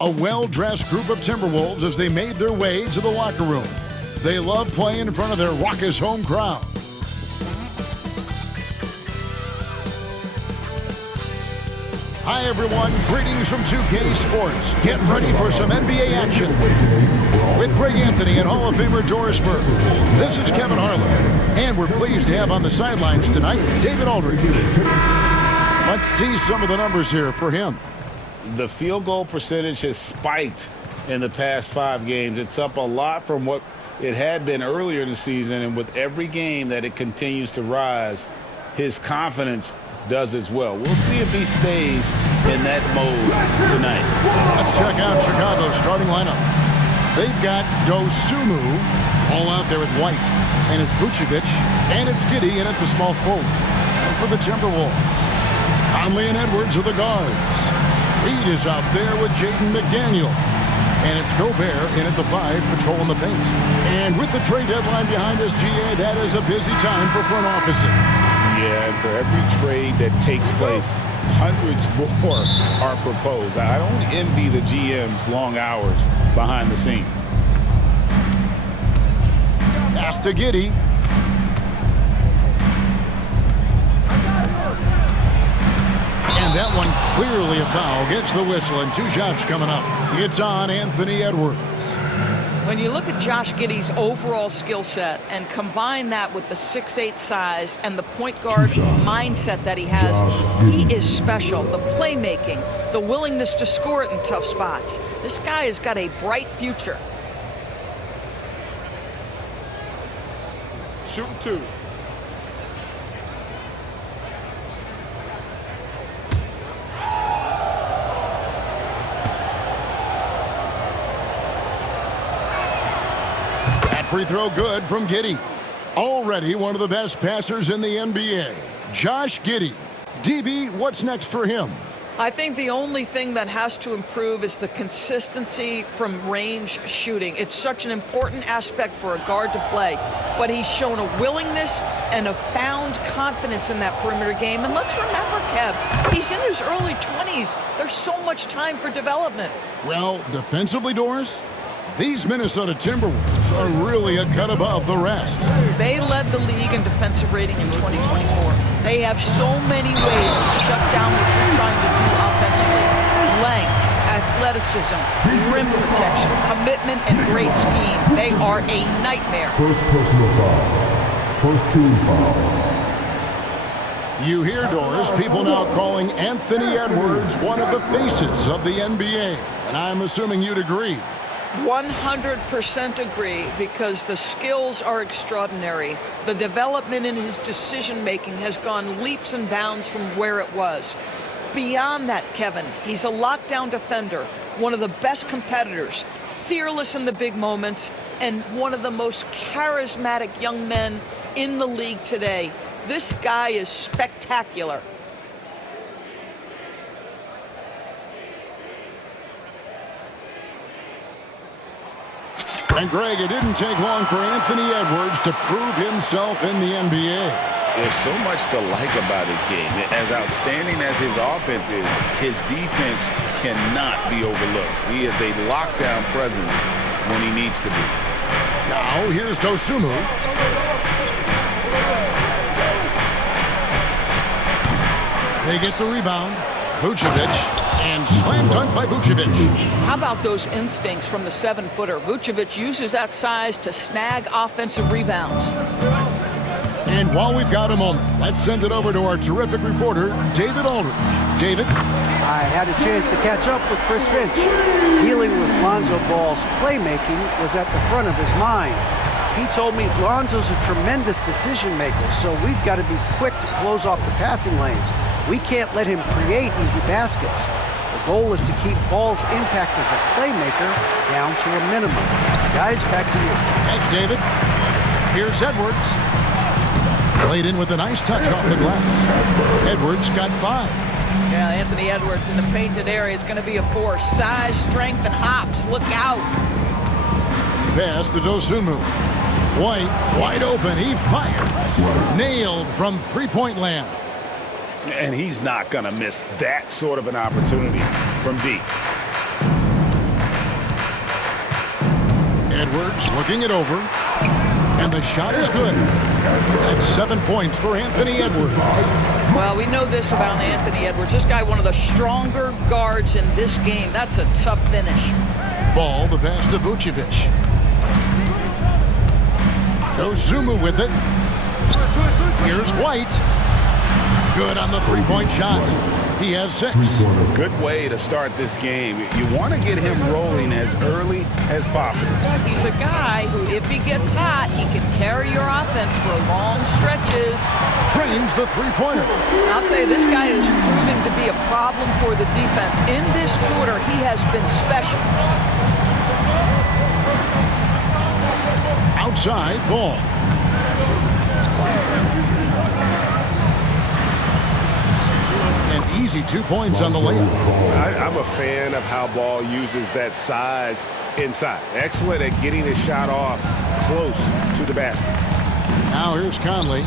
A well-dressed group of Timberwolves as they made their way to the locker room. They love playing in front of their raucous home crowd. Hi, everyone. Greetings from 2K Sports. Get ready for some NBA action. With Greg Anthony and Hall of Famer Doris Burke, this is Kevin Harlan. And we're pleased to have on the sidelines tonight, David Aldridge. Let's see some of the numbers here for him. The field goal percentage has spiked in the past 5 games. It's up a lot from what it had been earlier in the season. And with every game that it continues to rise, his confidence does as well. We'll see if he stays in that mode tonight. Let's check out Chicago's starting lineup. They've got Dosunmu all out there with White, and it's Vucevic, and it's Giddey in at the small forward. And for the Timberwolves, Conley and Edwards are the guards. Reed is out there with Jaden McDaniel, and it's Gobert in at the 5, patrolling the paint. And with the trade deadline behind us, GA, that is a busy time for front offices. Yeah, and for every trade that takes place, hundreds more are proposed. I don't envy the GM's long hours behind the scenes. Pass to Giddey. And that one clearly a foul. Gets the whistle, and 2 shots coming up. It's on Anthony Edwards. When you look at Josh Giddey's overall skill set and combine that with the 6'8" size and the point guard mindset that he has, he is special. The playmaking, the willingness to score it in tough spots. This guy has got a bright future. Shoot 2. Free throw good from Giddey. Already one of the best passers in the NBA. Josh Giddey. DB, what's next for him? I think the only thing that has to improve is the consistency from range shooting. It's such an important aspect for a guard to play. But he's shown a willingness and a found confidence in that perimeter game. And let's remember, Kev, he's in his early 20s. There's so much time for development. Well, defensively, Doris, these Minnesota Timberwolves are really a cut above the rest. They led the league in defensive rating in 2024. They have so many ways to shut down what you're trying to do offensively. Length, athleticism, rim protection, commitment, and great scheme. They are a nightmare. First personal foul. First team foul. You hear, Doris, people now calling Anthony Edwards one of the faces of the NBA. And I'm assuming you'd agree. 100% agree, because the skills are extraordinary. The development in his decision-making has gone leaps and bounds from where it was. Beyond that, Kevin, he's a lockdown defender, one of the best competitors, fearless in the big moments, and one of the most charismatic young men in the league today. This guy is spectacular. And Greg, it didn't take long for Anthony Edwards to prove himself in the NBA. There's so much to like about his game. As outstanding as his offense is, his defense cannot be overlooked. He is a lockdown presence when he needs to be. Now, here's Dosunmu. They get the rebound. Vucevic. And slam dunk by Vucevic. How about those instincts from the 7-footer? Vucevic uses that size to snag offensive rebounds. And while we've got a moment, let's send it over to our terrific reporter, David Aldridge. David? I had a chance to catch up with Chris Finch. Dealing with Lonzo Ball's playmaking was at the front of his mind. He told me Lonzo's a tremendous decision maker, so we've got to be quick to close off the passing lanes. We can't let him create easy baskets. The goal is to keep Ball's impact as a playmaker down to a minimum. Guys, back to you. Thanks, David. Here's Edwards. Played in with a nice touch off the glass. Edwards got 5. Yeah, Anthony Edwards in the painted area is going to be a force. Size, strength, and hops. Look out. Pass to Dosunmu. White, wide open. He fires. Nailed from three-point land. And he's not going to miss that sort of an opportunity from deep. Edwards looking it over. And the shot is good. That's 7 points for Anthony Edwards. Well, we know this about Anthony Edwards. This guy, one of the stronger guards in this game. That's a tough finish. Ball, the pass to Vucevic. Dosunmu with it. Here's White. Good on the three-point shot. He has 6. Good way to start this game. You want to get him rolling as early as possible. He's a guy who, if he gets hot, he can carry your offense for long stretches. Trains the three-pointer. I'll tell you, this guy is proving to be a problem for the defense. In this quarter, he has been special. Outside ball. An easy 2 points on the layup. I'm a fan of how Ball uses that size inside. Excellent at getting his shot off close to the basket. Now here's Conley.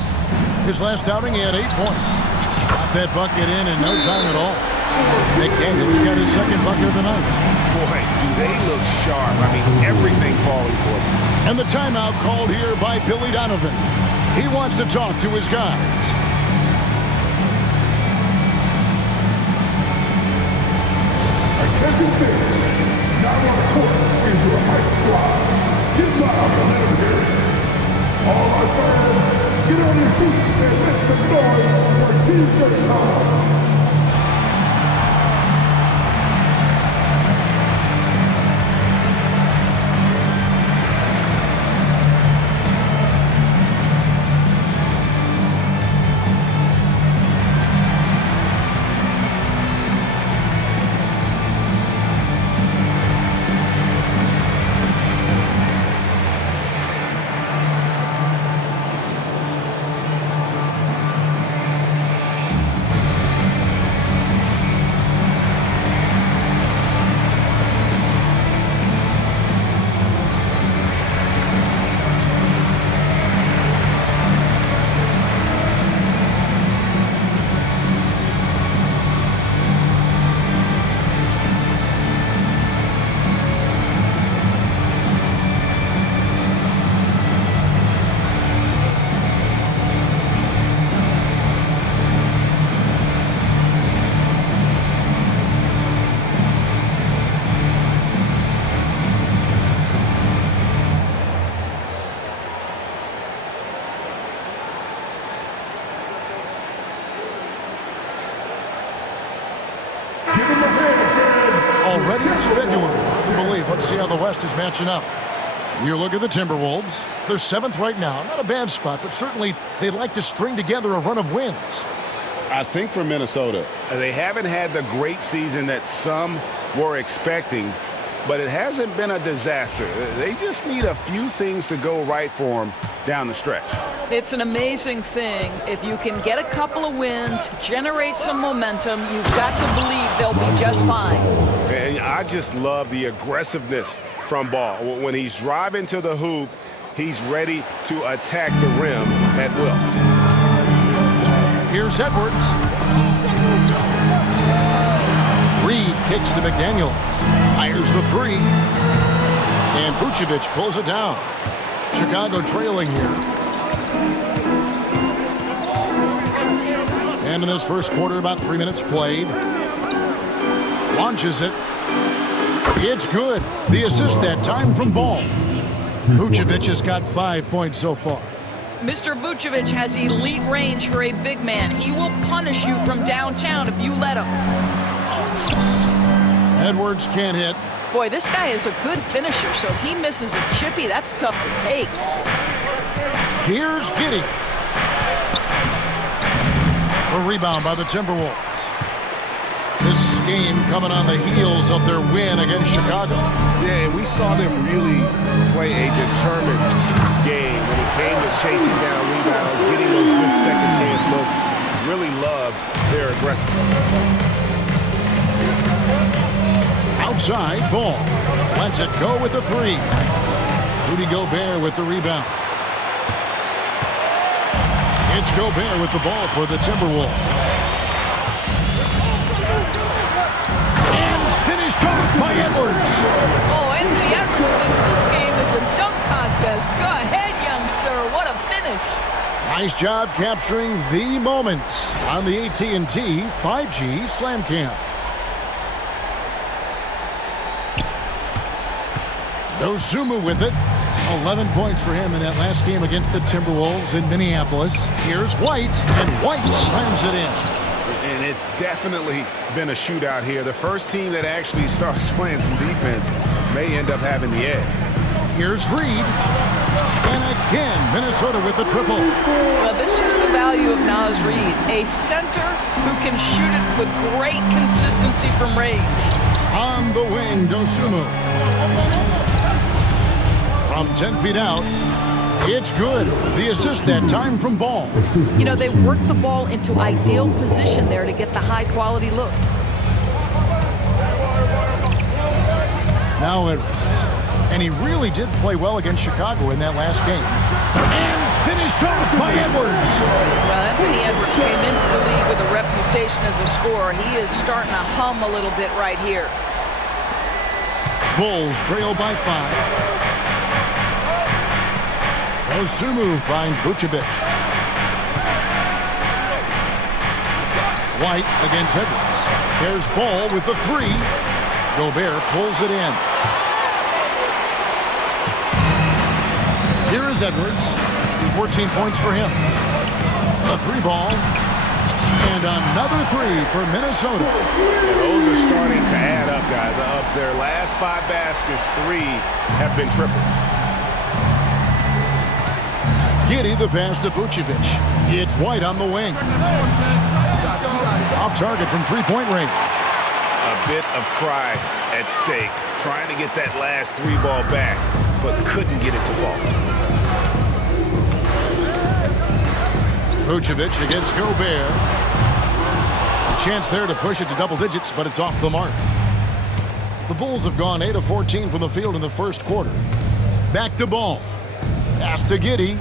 His last outing, he had 8 points. Got that bucket in no time at all. McDaniels got his second bucket of the night. Boy, do they look sharp. I mean, everything falling for them. And the timeout called here by Billy Donovan. He wants to talk to his guys. Attention fans, now on the court is your hype squad. Get loud and let them hear it. All our fans, get on your feet and make some noise for T-shirt time. Already it's February. Hard to believe. Let's see how the West is matching up. You look at the Timberwolves. They're 7th right now. Not a bad spot, but certainly they'd like to string together a run of wins. I think for Minnesota, they haven't had the great season that some were expecting, but it hasn't been a disaster. They just need a few things to go right for them down the stretch. It's an amazing thing. If you can get a couple of wins, generate some momentum, you've got to believe they'll be just fine. And I just love the aggressiveness from Ball. When he's driving to the hoop, he's ready to attack the rim at will. Here's Edwards. Reed kicks to McDaniels. Fires the three. And Vucevic pulls it down. Chicago trailing here. And in this first quarter, about 3 minutes played. Launches it. It's good. The assist that time from Ball. Vucevic has got 5 points so far. Mr. Vucevic has elite range for a big man. He will punish you from downtown if you let him. Edwards can't hit. Boy, this guy is a good finisher, so he misses a chippy. That's tough to take. Here's Giddey. A rebound by the Timberwolves. This game coming on the heels of their win against Chicago. Yeah, and we saw them really play a determined game when it came to chasing down rebounds, getting those good second chance looks. Really loved their aggressiveness. Outside, Ball. Lets it go with the three. Rudy Gobert with the rebound. It's Gobert with the ball for the Timberwolves. And finished off by Edwards. Oh, Anthony Edwards thinks this game is a Nice job capturing the moment on the AT&T 5G Slam Cam. Dosunmu with it. 11 points for him in that last game against the Timberwolves in Minneapolis. Here's White, and White slams it in. And it's definitely been a shootout here. The first team that actually starts playing some defense may end up having the edge. Here's Reed. And again, Minnesota with the triple. Well, this is the value of Naz Reid, a center who can shoot it with great consistency from range. On the wing, Dosunmu. From 10 feet out, it's good. The assist that time from Ball. You know, they worked the ball into ideal position there to get the high-quality look. Now Edwards. And he really did play well against Chicago in that last game. And finished off by Edwards. Well, Anthony Edwards came into the league with a reputation as a scorer. He is starting to hum a little bit right here. Bulls trail by 5. Dosunmu finds Vucevic. White against Edwards. There's Ball with the 3. Gobert pulls it in. Here is Edwards. 14 points for him. A 3-ball. And another 3 for Minnesota. Those are starting to add up, guys. Up their last 5 baskets, 3 have been triples. Giddey the pass to Vucevic. It's White on the wing. Off target from 3-point range. A bit of pride at stake. Trying to get that last 3-ball back, but couldn't get it to fall. Vucevic against Gobert. A chance there to push it to double digits, but it's off the mark. The Bulls have gone 8 of 14 from the field in the first quarter. Back to Ball. Pass to Giddey.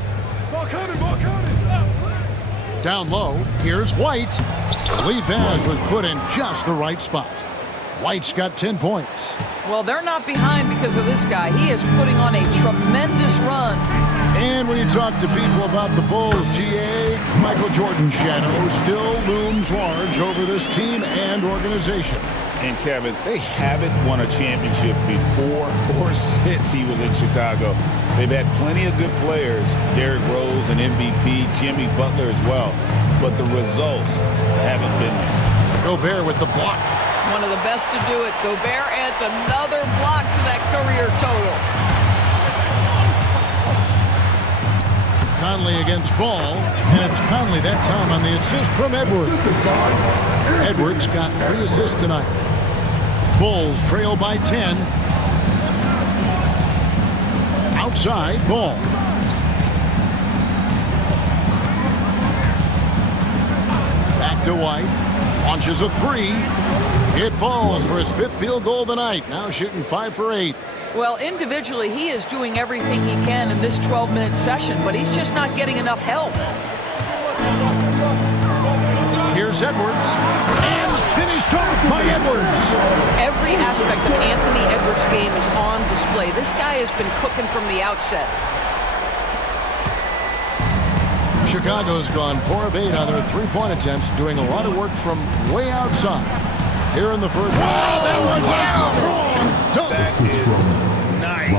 Down low, here's White. The lead pass was put in just the right spot. White's got 10 points. Well, they're not behind because of this guy. He is putting on a tremendous run. And when you talk to people about the Bulls, GA, Michael Jordan's shadow still looms large over this team and organization. And Kevin, they haven't won a championship before or since he was in Chicago. They've had plenty of good players, Derrick Rose, an MVP, Jimmy Butler as well, but the results haven't been there. Gobert with the block. One of the best to do it. Gobert adds another block to that career total. Conley against Ball, and it's Conley that time on the assist from Edwards. Edwards got 3 assists tonight. Bulls trail by 10. Outside, Ball. Back to White. Launches a 3. It falls for his 5th field goal of the night. Now shooting 5 for 8. Well, individually, he is doing everything he can in this 12-minute session, but he's just not getting enough help. Here's Edwards. And finished off by Edwards. Every aspect of Anthony Edwards' game is on display. This guy has been cooking from the outset. Chicago's gone 4 of 8 on their 3-point attempts, doing a lot of work from way outside. Here in the first. Wow, that was a strong. That is nice.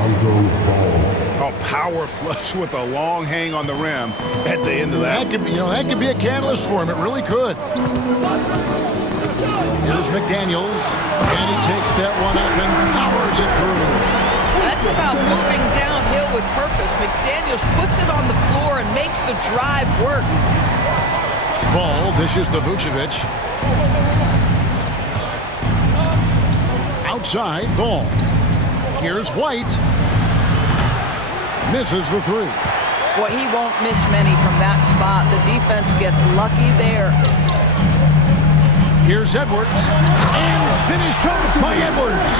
A power flush with a long hang on the rim at the end of that. That could be a catalyst for him. It really could. Here's McDaniels, and he takes that one up and powers it through. That's about moving downhill with purpose. McDaniels puts it on the floor and makes the drive work. Ball dishes to Vucevic. Outside, Ball. Here's White. Misses the 3. Boy, he won't miss many from that spot. The defense gets lucky there. Here's Edwards. And finished off by Edwards.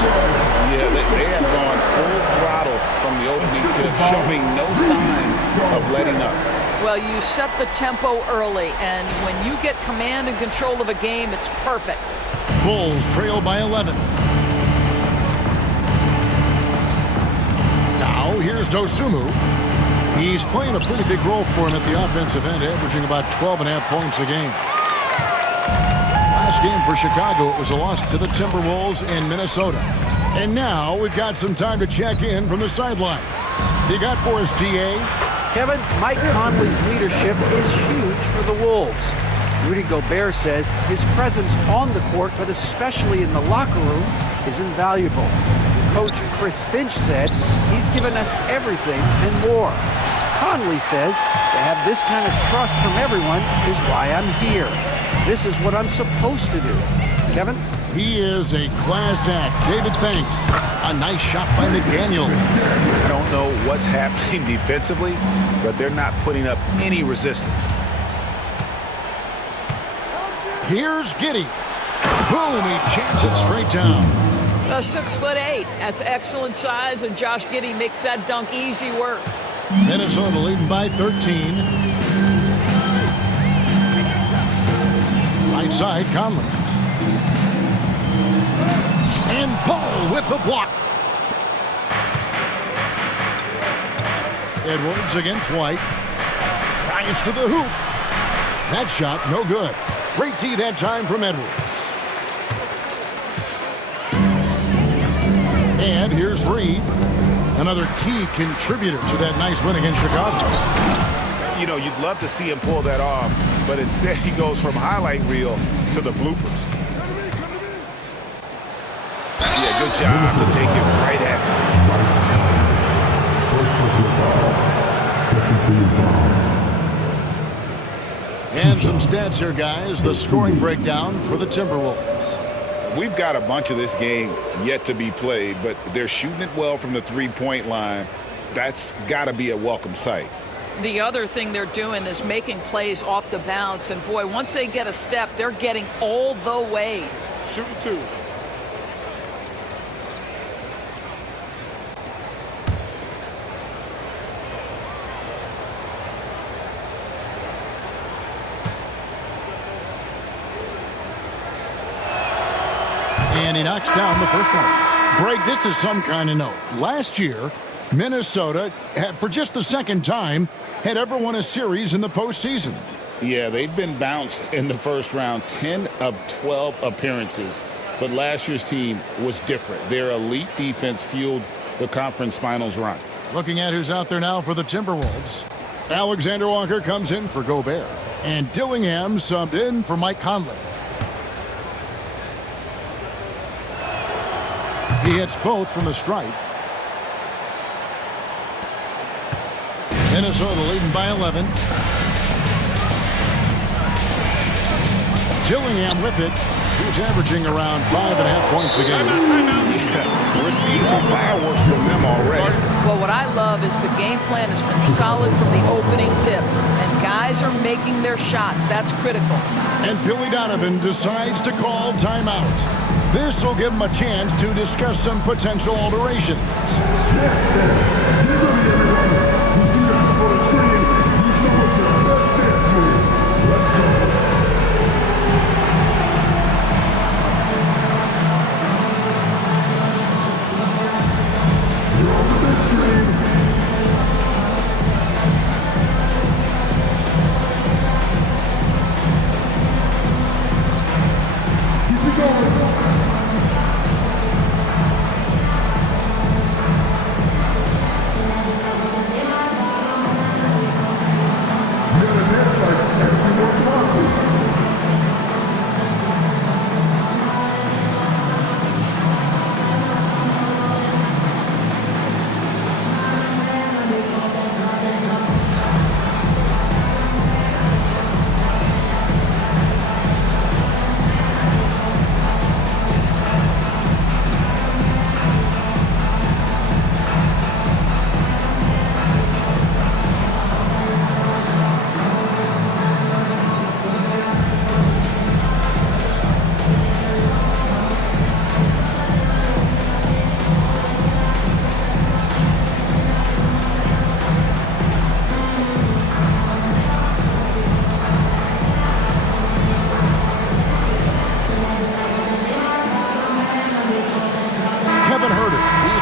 Yeah, they have gone full throttle from the opening tip, showing no signs of letting up. Well, you set the tempo early, and when you get command and control of a game, it's perfect. Bulls trail by 11. Now here's Dosunmu. He's playing a pretty big role for him at the offensive end, averaging about 12.5 points a game. Last game for Chicago, it was a loss to the Timberwolves in Minnesota. And now we've got some time to check in from the sidelines. You got for us, DA? Kevin, Mike Conley's leadership is huge for the Wolves. Rudy Gobert says his presence on the court, but especially in the locker room, is invaluable. Coach Chris Finch said he's given us everything and more. Conley says to have this kind of trust from everyone is why I'm here. This is what I'm supposed to do. Kevin? He is a class act. David, thanks. A nice shot by McDaniel. I don't know what's happening defensively, but they're not putting up any resistance. Here's Giddey. Boom, he jams it straight down. 6'8". That's excellent size, and Josh Giddey makes that dunk easy work. Minnesota leading by 13. Right side, Conley. And Paul with the block. Edwards against White. Drives to the hoop. That shot, no good. Great D that time from Edwards. And here's Reed. Another key contributor to that nice win against Chicago. You know, you'd love to see him pull that off, but instead he goes from highlight reel to the bloopers. Yeah, good job to take it right at them. First personal foul. Second team foul. And some stats here, guys. The scoring breakdown for the Timberwolves. We've got a bunch of this game yet to be played, but they're shooting it well from the three-point line. That's got to be a welcome sight. The other thing they're doing is making plays off the bounce, and boy, once they get a step, they're getting all the way. Shooting two. And he knocks down the first one. Greg, this is some kind of note. Last year, Minnesota, for just the second time, had ever won a series in the postseason. Yeah, they've been bounced in the first round, 10 of 12 appearances. But last year's team was different. Their elite defense fueled the conference finals run. Looking at who's out there now for the Timberwolves. Alexander Walker comes in for Gobert. And Dillingham subbed in for Mike Conley. He hits both from the stripe. Minnesota leading by 11. Dillingham with it. He's averaging around 5.5 points a game. Yeah, we're seeing some fireworks from them already. Well, what I love is the game plan has been solid from the opening tip, and guys are making their shots. That's critical. And Billy Donovan decides to call timeout. This will give him a chance to discuss some potential alterations.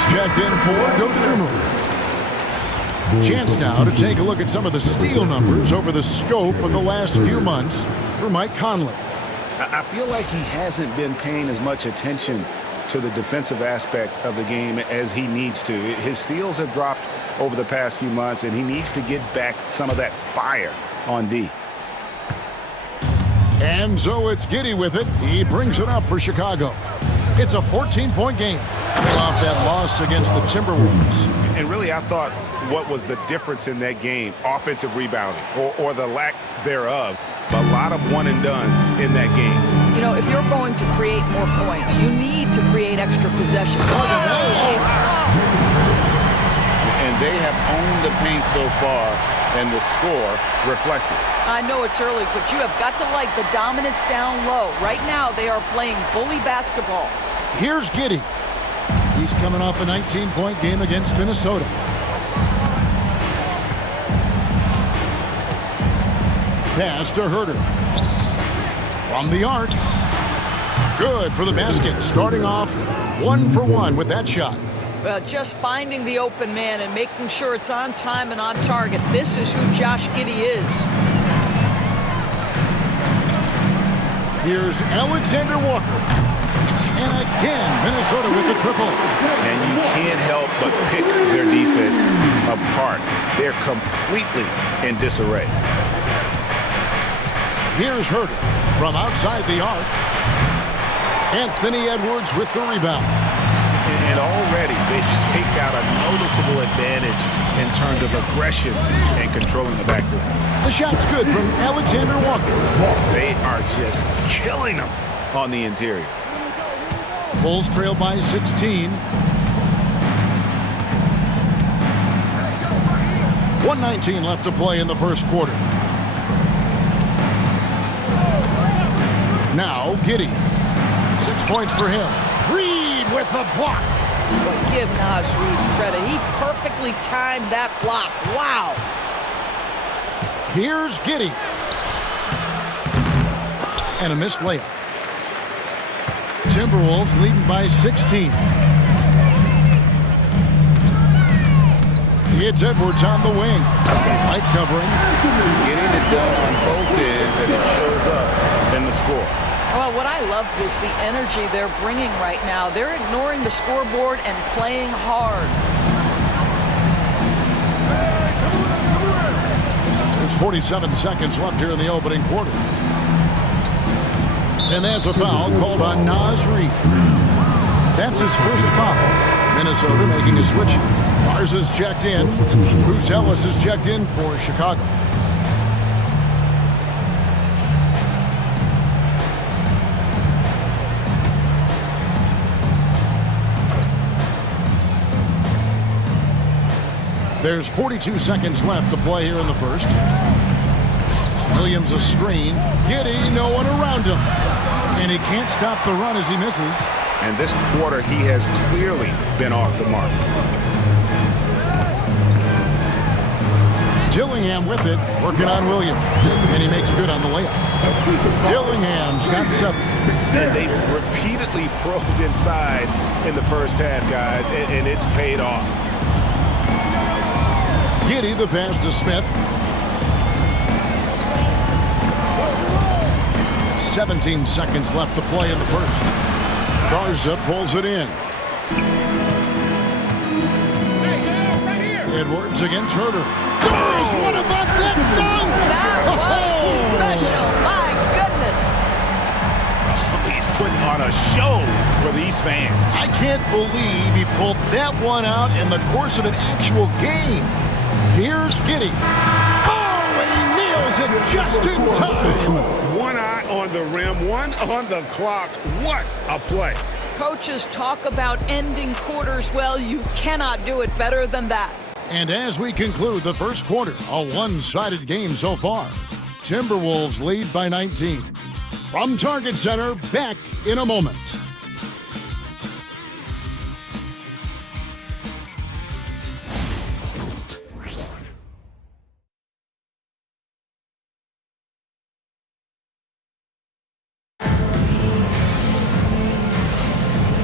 Checked in for Dosunmu. Chance now to take a look at some of the steal numbers over the scope of the last few months for Mike Conley. I feel like he hasn't been paying as much attention to the defensive aspect of the game as he needs to. His steals have dropped over the past few months, and he needs to get back some of that fire on D. And so it's Giddey with it. He brings it up for Chicago. It's a 14-point game. Coming off that loss against the Timberwolves. And really, I thought what was the difference in that game? Offensive rebounding, or the lack thereof. A lot of one-and-dones in that game. You know, if you're going to create more points, you need to create extra possessions. And they have owned the paint so far, and the score reflects it. I know it's early, but you have got to like the dominance down low. Right now, they are playing bully basketball. Here's Giddey. He's coming off a 19-point game against Minnesota. Pass to Herter. From the arc. Good for the basket. Starting off 1 for 1 with that shot. Well, just finding the open man and making sure it's on time and on target. This is who Josh Giddey is. Here's Alexander Walker. And again, Minnesota with the triple. And you can't help but pick their defense apart. They're completely in disarray. Here's Herter from outside the arc. Anthony Edwards with the rebound. And already they've staked out a noticeable advantage in terms of aggression and controlling the backboard. The shot's good from Alexander Walker. They are just killing them on the interior. Bulls trail by 16. 1:19 left to play in the first quarter. Now Giddey. 6 points for him. Reed with the block. But give Naz Reid credit. He perfectly timed that block. Wow. Here's Giddey. And a missed layup. Timberwolves leading by 16. It's Edwards on the wing. Light covering. Getting it done on both ends, and it shows up in the score. Well, what I love is the energy they're bringing right now. They're ignoring the scoreboard and playing hard. There's 47 seconds left here in the opening quarter. And that's a foul called on Naz Reid. That's his first foul. Minnesota making a switch. Mars is checked in. Bruce Ellis is checked in for Chicago. There's 42 seconds left to play here in the first. Williams a screen. Giddey, no one around him. And he can't stop the run as he misses. And this quarter, he has clearly been off the mark. Dillingham with it, working on Williams. And he makes good on the layup. Dillingham's got 7. And they've repeatedly probed inside in the first half, guys, and it's paid off. Giddey, the pass to Smith. 17 seconds left to play in the first. Garza pulls it in. Edwards against Herter. Goes! What about that dunk? That was special. My goodness. He's putting on a show for these fans. I can't believe he pulled that one out in the course of an actual game. Here's Giddey. Oh, and he nails it just in time. One eye on the rim, one on the clock. What a play. Coaches talk about ending quarters. Well, you cannot do it better than that. And as we conclude the first quarter, a one-sided game so far. Timberwolves lead by 19. From Target Center, back in a moment.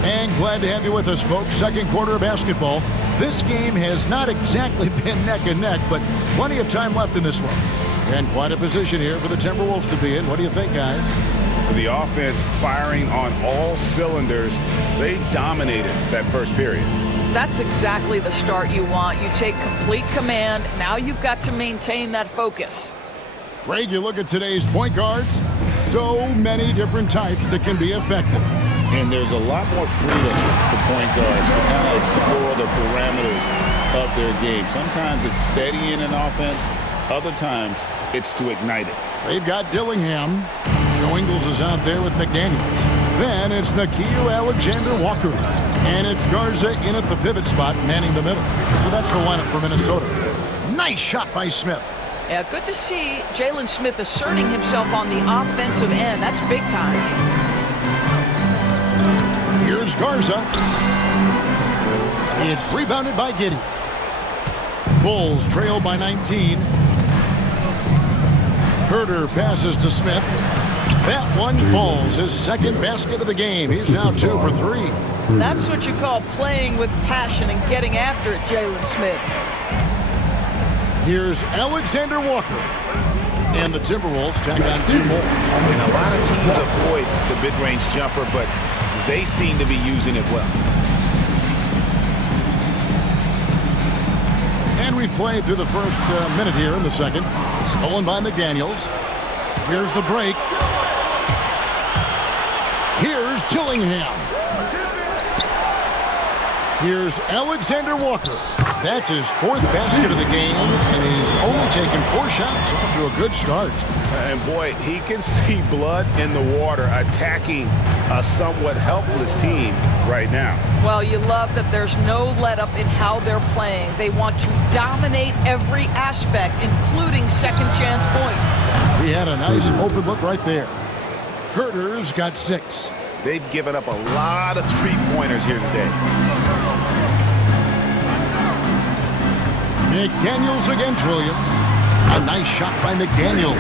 And glad to have you with us, folks. Second quarter of basketball. This game has not exactly been neck and neck, but plenty of time left in this one. And quite a position here for the Timberwolves to be in. What do you think, guys? The offense firing on all cylinders. They dominated that first period. That's exactly the start you want. You take complete command. Now you've got to maintain that focus. Greg, you look at today's point guards, so many different types that can be effective. And there's a lot more freedom for point guards to kind of explore the parameters of their game. Sometimes it's steadying an offense. Other times it's to ignite it. They've got Dillingham. Joe Ingles is out there with McDaniels. Then it's Nickeil Alexander-Walker. And it's Garza in at the pivot spot, manning the middle. So that's the lineup for Minnesota. Nice shot by Smith. Yeah, good to see Jalen Smith asserting himself on the offensive end. That's big time. Here's Garza. It's rebounded by Giddey. Bulls trail by 19. Herter passes to Smith. That one falls, his second basket of the game. He's now 2 for 3. That's what you call playing with passion and getting after it, Jalen Smith. Here's Alexander Walker. And the Timberwolves tack on 2 more. And a lot of teams avoid the mid-range jumper, but they seem to be using it well. And we've played through the first minute here in the second. Stolen by McDaniels. Here's the break. Here's Dillingham. Here's Alexander Walker. That's his 4th basket of the game, and he's only taken 4 shots. Off to a good start. And boy, he can see blood in the water attacking a somewhat helpless team right now. Well, you love that there's no let-up in how they're playing. They want to dominate every aspect, including second-chance points. He had a nice open look right there. Herter's got 6. They've given up a lot of three-pointers here today. McDaniels against Williams. A nice shot by McDaniels.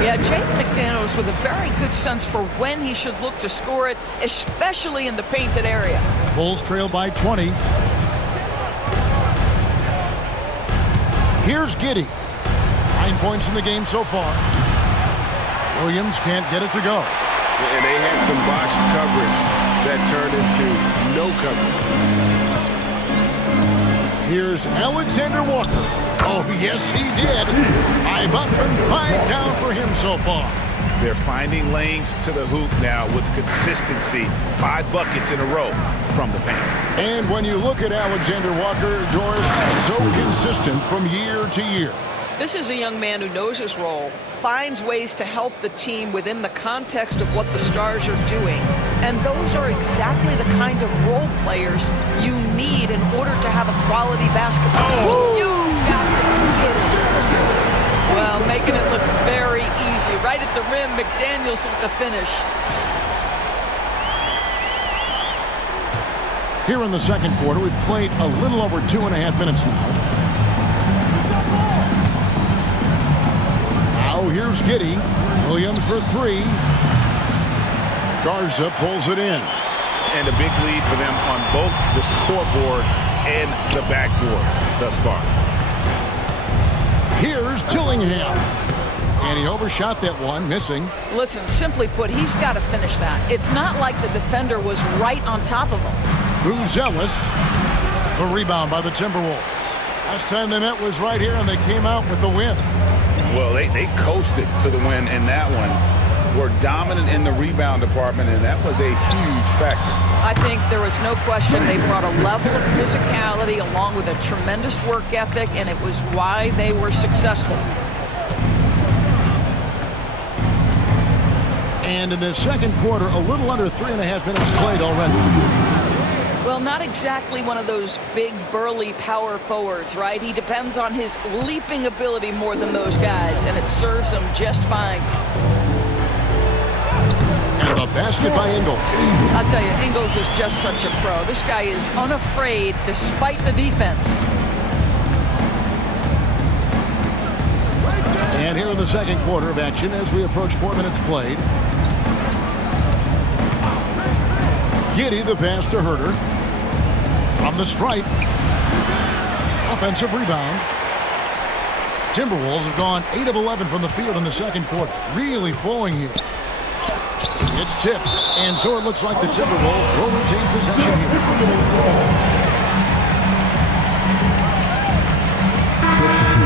Yeah, Jaden McDaniels with a very good sense for when he should look to score it, especially in the painted area. Bulls trail by 20. Here's Giddey. 9 points in the game so far. Williams can't get it to go. And they had some botched coverage that turned into no coverage. Here's Alexander Walker. Oh, yes, he did. 5 up and 5 down for him so far. They're finding lanes to the hoop now with consistency. 5 buckets in a row from the paint. And when you look at Alexander Walker, Doris, so consistent from year to year. This is a young man who knows his role, finds ways to help the team within the context of what the Stars are doing. And those are exactly the kind of role players you need in order to have a quality basketball. Oh. You've got to get it. Well, making it look very easy. Right at the rim, McDaniels with the finish. Here in the second quarter, we've played a little over 2.5 minutes now. Now here's Giddey. Williams for 3. Garza pulls it in. And a big lead for them on both the scoreboard and the backboard thus far. Here's Dillingham. And he overshot that one, missing. Listen, simply put, he's got to finish that. It's not like the defender was right on top of him. Ellis. The rebound by the Timberwolves. Last time they met was right here, and they came out with the win. Well, they coasted to the win in that one. Were dominant in the rebound department, and that was a huge factor. I think there was no question they brought a level of physicality along with a tremendous work ethic, and it was why they were successful. And in the second quarter, a little under 3.5 minutes played already. Well, not exactly one of those big, burly power forwards, right? He depends on his leaping ability more than those guys, and it serves him just fine. And the basket by Ingles. I'll tell you, Ingles is just such a pro. This guy is unafraid despite the defense. And here in the second quarter of action as we approach 4 minutes played. Giddey the pass to Herter. From the stripe. Offensive rebound. Timberwolves have gone 8 of 11 from the field in the second quarter. Really flowing here. It's tipped, and so it looks like the Timberwolves will retain possession here.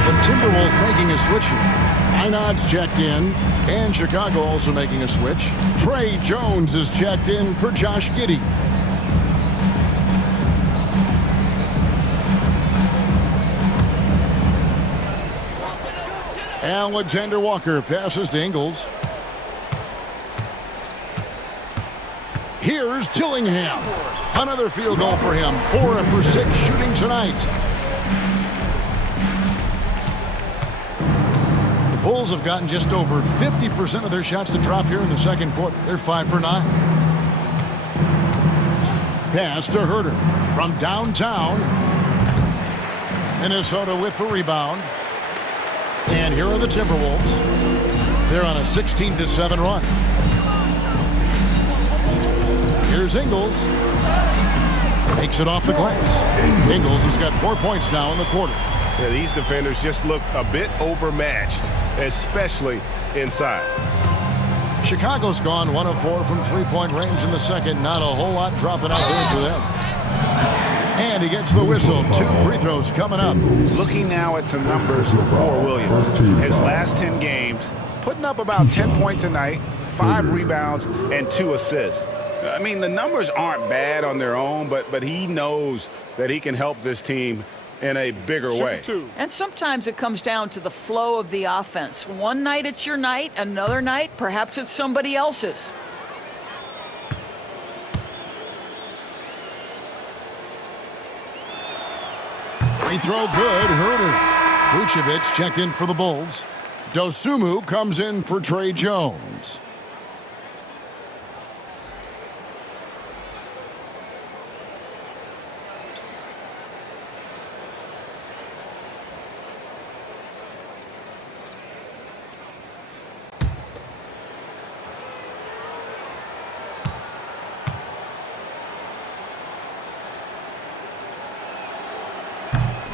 The Timberwolves making a switch here. Einad's checked in, and Chicago also making a switch. Trey Jones is checked in for Josh Giddey. Alexander Walker passes to Ingles. Here's Dillingham. Another field goal for him. 4 for 6 shooting tonight. The Bulls have gotten just over 50% of their shots to drop here in the second quarter. They're 5 for 9. Pass to Herter from downtown. Minnesota with the rebound. And here are the Timberwolves. They're on a 16-7 run. Here's Ingles. Takes it off the glass. Ingles has got 4 points now in the quarter. Yeah, these defenders just look a bit overmatched, especially inside. Chicago's gone 1 of 4 from three-point range in the second. Not a whole lot dropping out there for them. And he gets the whistle. 2 free throws coming up. Looking now at some numbers for Williams. His last 10 games, putting up about 10 points a night, 5 rebounds, and 2 assists. I mean, the numbers aren't bad on their own, but he knows that he can help this team in a bigger way. And sometimes it comes down to the flow of the offense. One night it's your night, another night perhaps it's somebody else's. Free throw good. Herter. Vucevic checked in for the Bulls. Dosunmu comes in for Trey Jones.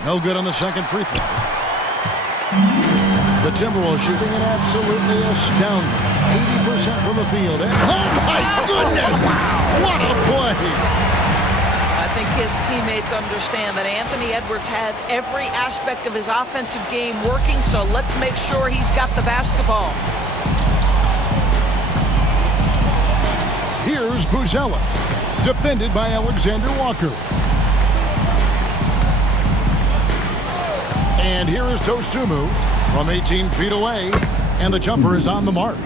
No good on the second free throw. The Timberwolves shooting an absolutely astounding 80% from the field. And oh my goodness! What a play! I think his teammates understand that Anthony Edwards has every aspect of his offensive game working, so let's make sure he's got the basketball. Here's Buzelis, defended by Alexander Walker. And here is Dosunmu from 18 feet away, and the jumper is on the mark.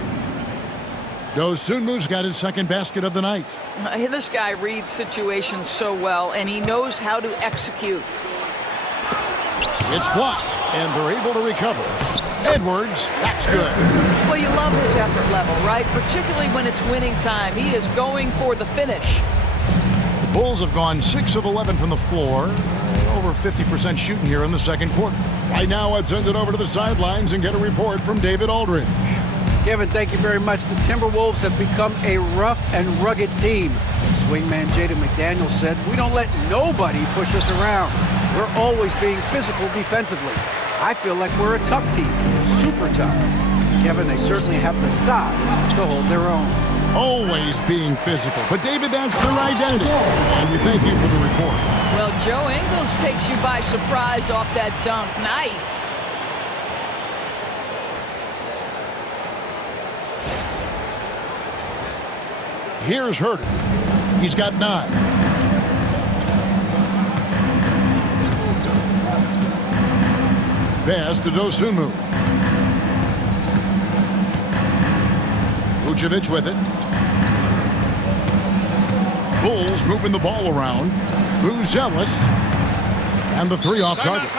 Dosunmu's got his second basket of the night. This guy reads situations so well, and he knows how to execute. It's blocked, and they're able to recover. Edwards, that's good. Well, you love his effort level, right? Particularly when it's winning time. He is going for the finish. The Bulls have gone 6 of 11 from the floor. Over 50% shooting here in the second quarter. Right now, let's send it over to the sidelines and get a report from David Aldridge. Kevin, thank you very much. The Timberwolves have become a rough and rugged team. Swingman Jaden McDaniel said, "We don't let nobody push us around. We're always being physical defensively. I feel like we're a tough team, super tough." Kevin, they certainly have the size to hold their own. Always being physical. But, David, that's their identity. And we thank you for the report. Well, Joe Ingles takes you by surprise off that dunk. Nice. Here's Herter. He's got 9. Pass to Dosunmu. Vucevic with it. Bulls moving the ball around. Buzelis. And the 3 off target.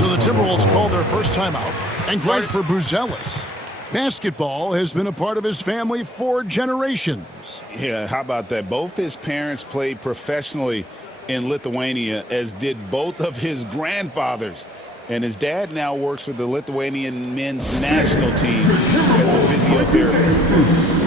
So the Timberwolves called their first timeout. And great for Buzelis. Basketball has been a part of his family for generations. Yeah, how about that? Both his parents played professionally in Lithuania, as did both of his grandfathers. And his dad now works with the Lithuanian men's national team as a physiotherapist.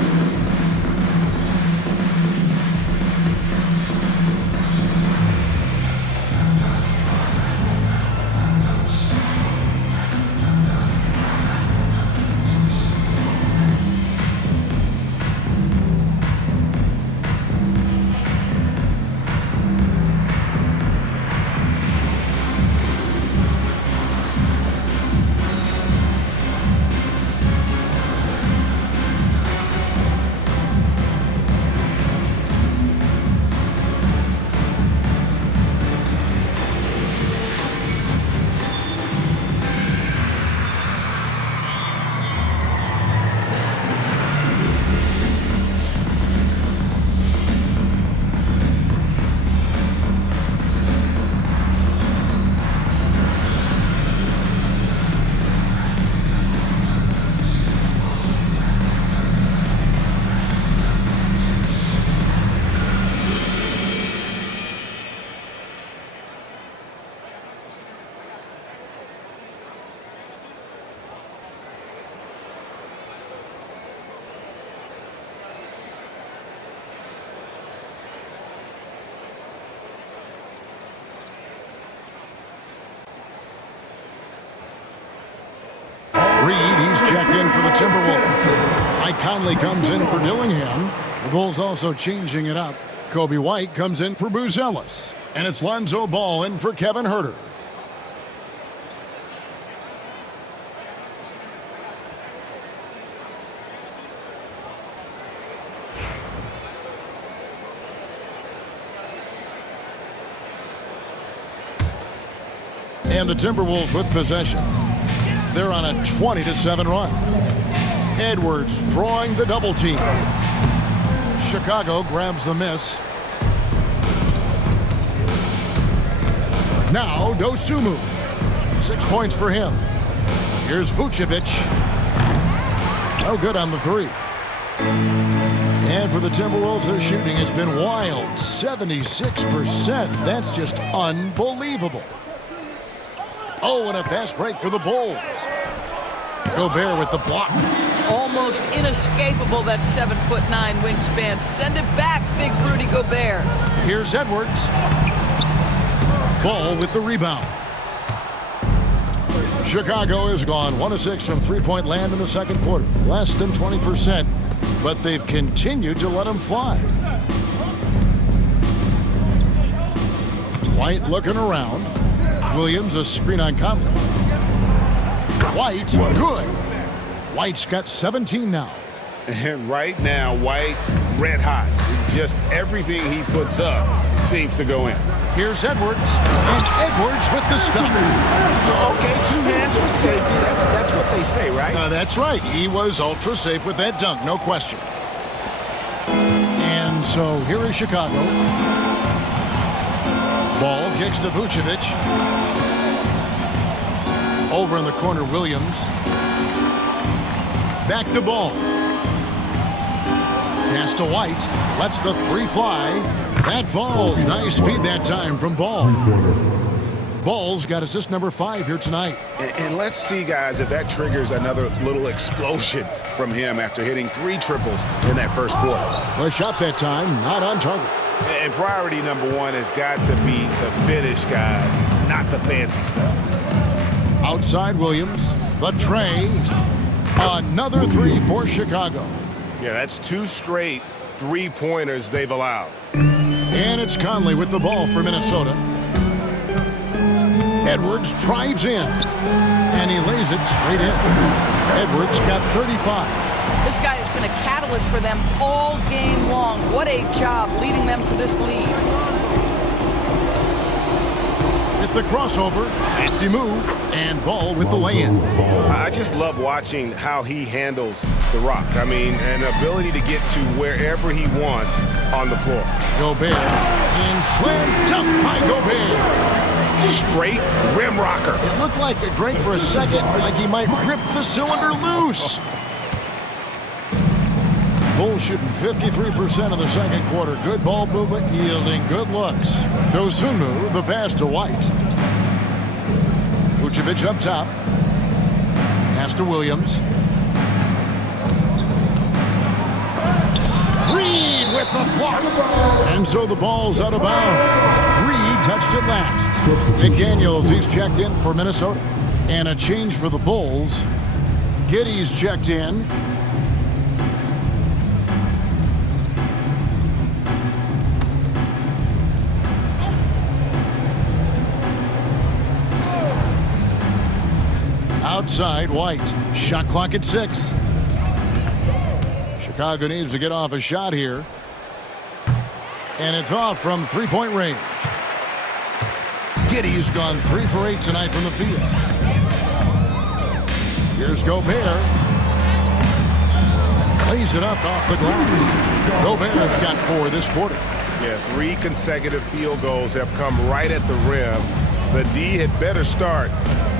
the Timberwolves. Mike Conley comes in for Dillingham. The Bulls also changing it up. Coby White comes in for Buzelis. And it's Lonzo Ball in for Kevin Huerter. And the Timberwolves with possession. They're on a 20-7 run. Edwards drawing the double team. Chicago grabs the miss. Now Dosunmu. 6 points for him. Here's Vucevic. No good on the three. And for the Timberwolves, their shooting has been wild. 76%. That's just unbelievable. Oh, and a fast break for the Bulls. Gobert with the block. Almost inescapable, that 7'9" wingspan. Send it back, big Rudy Gobert. Here's Edwards. Ball with the rebound. Chicago has gone 1 of 6 from three-point land in the second quarter. Less than 20%, but they've continued to let them fly. White looking around. Williams a screen on Coby. White, good. White's got 17 now. And right now, White, red hot. Just everything he puts up seems to go in. Here's Edwards, and Edwards with the stop. Okay, 2 hands for safety. That's what they say, right? That's right. He was ultra safe with that dunk, no question. And so here is Chicago. Ball kicks to Vucevic. Over in the corner, Williams. Back to Ball. Pass to White. Lets the three fly. That falls. Nice feed that time from Ball. Ball's got assist number 5 here tonight. And let's see, guys, if that triggers another little explosion from him after hitting 3 triples in that first quarter. The shot that time, not on target. And priority number 1 has got to be the finish, guys, not the fancy stuff. Outside Williams, the tray. Another 3 for Chicago. Yeah, that's 2 straight 3-pointers they've allowed. And it's Conley with the ball for Minnesota. Edwards drives in, and he lays it straight in. Edwards got 35. This guy has been a catalyst for them all game long. What a job leading them to this lead. With the crossover, crafty move, and Ball with the lay-in. I just love watching how he handles the rock. I mean, an ability to get to wherever he wants on the floor. Gobert, and slam dunk by Gobert. Straight rim rocker. It looked like a Drake for a second, like he might rip the cylinder loose. Bulls shooting 53% in the second quarter. Good ball movement, yielding good looks. Dosunmu, the pass to White. Vucevic up top. Pass to Williams. Reed with the block. And so the ball's out of bounds. Reed touched it last. McDaniels, he's checked in for Minnesota. And a change for the Bulls. Giddey's checked in. Outside, White. Shot clock at 6. Chicago needs to get off a shot here. And it's off from three-point range. Giddey's gone 3 for 8 tonight from the field. Here's Gobert. Lays it up off the glass. Gobert's got 4 this quarter. Yeah, 3 consecutive field goals have come right at the rim. The D had better start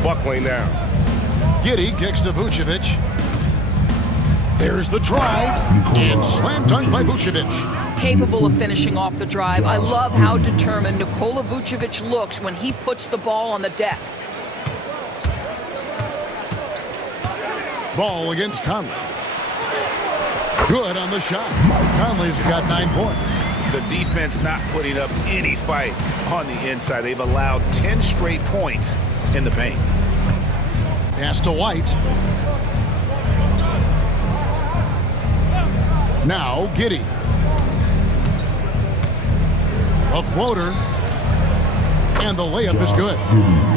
buckling down. Giddey kicks to Vucevic. There's the drive, and slam dunk by Vucevic. Capable of finishing off the drive. I love how determined Nikola Vucevic looks when he puts the ball on the deck. Ball against Conley. Good on the shot. Conley's got 9 points. The defense not putting up any fight on the inside. They've allowed 10 straight points in the paint. Pass to White. Now Giddey. A floater. And the layup is good.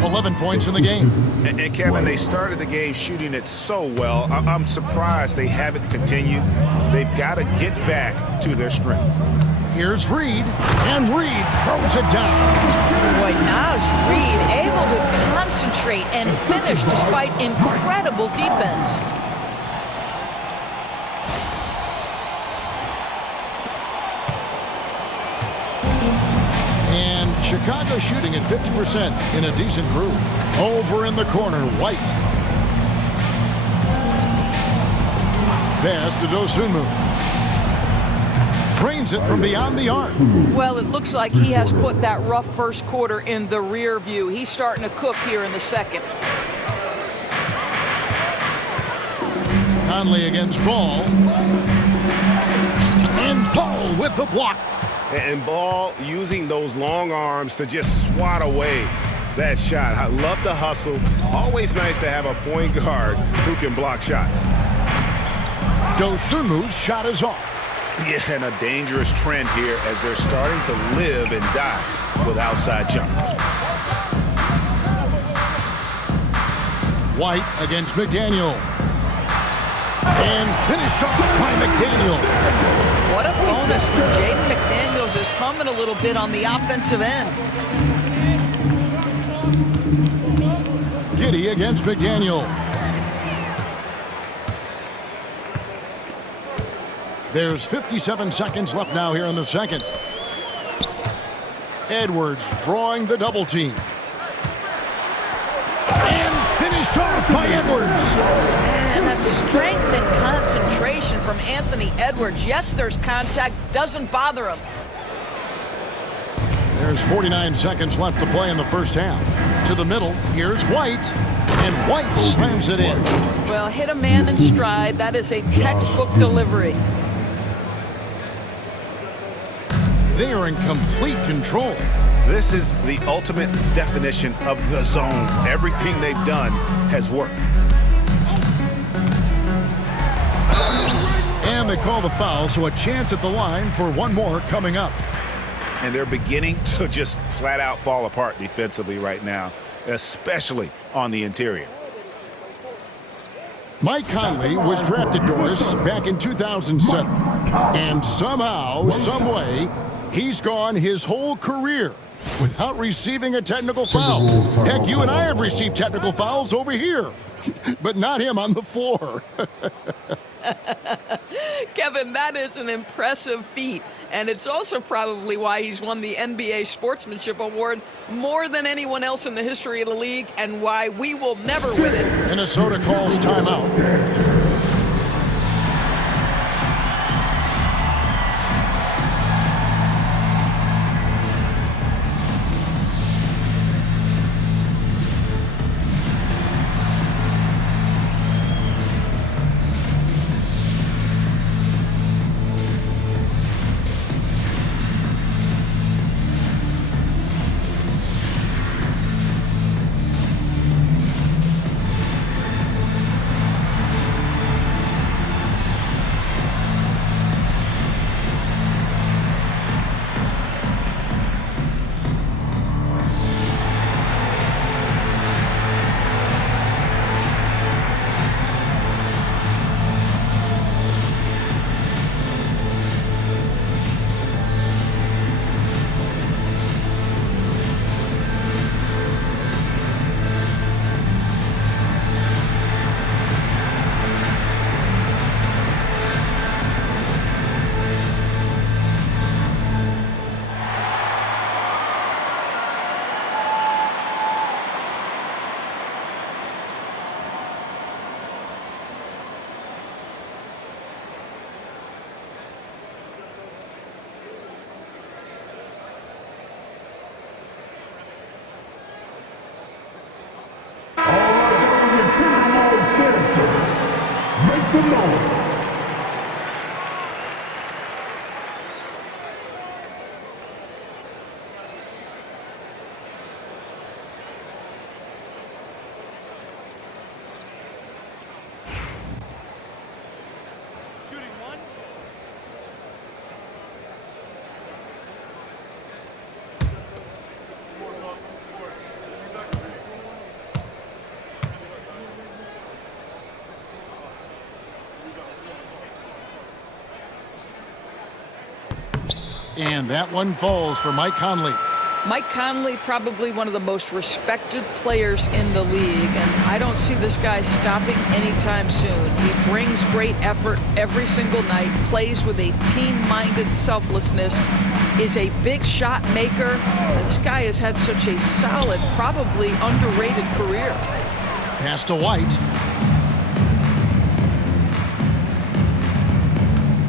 11 points in the game. And Kevin, they started the game shooting it so well. I'm surprised they haven't continued. They've got to get back to their strength. Here's Reed, and Reed throws it down. Boy, now's Reed able to concentrate and finish despite incredible defense. And Chicago shooting at 50% in a decent groove. Over in the corner, White. Pass to Dosunmu. Drains it from beyond the arc. Well, it looks like he has put that rough first quarter in the rear view. He's starting to cook here in the second. Conley against Ball. And Ball with the block. And Ball using those long arms to just swat away that shot. I love the hustle. Always nice to have a point guard who can block shots. Dosunmu's shot is off. Yeah, and a dangerous trend here as they're starting to live and die with outside jumpers. White against McDaniel. And finished off by McDaniel. What a bonus when Jaden McDaniels is humming a little bit on the offensive end. Giddey against McDaniel. There's 57 seconds left now here in the second. Edwards drawing the double team. And finished off by Edwards. And that strength and concentration from Anthony Edwards. Yes, there's contact. Doesn't bother him. There's 49 seconds left to play in the first half. To the middle, here's White. And White slams it in. Well, hit a man in stride. That is a textbook delivery. They are in complete control. This is the ultimate definition of the zone. Everything they've done has worked. And they call the foul, so a chance at the line for one more coming up. And they're beginning to just flat out fall apart defensively right now, especially on the interior. Mike Conley was drafted, Doris, back in 2007. And somehow, someway, he's gone his whole career without receiving a technical foul. Heck, you and I have received technical fouls over here, but not him on the floor. Kevin, that is an impressive feat. And it's also probably why he's won the NBA Sportsmanship Award more than anyone else in the history of the league, and why we will never win it. Minnesota calls timeout. Make some noise. And that one falls for Mike Conley. Mike Conley, probably one of the most respected players in the league, and I don't see this guy stopping anytime soon. He brings great effort every single night, plays with a team-minded selflessness, is a big shot maker. This guy has had such a solid, probably underrated career. Pass to White.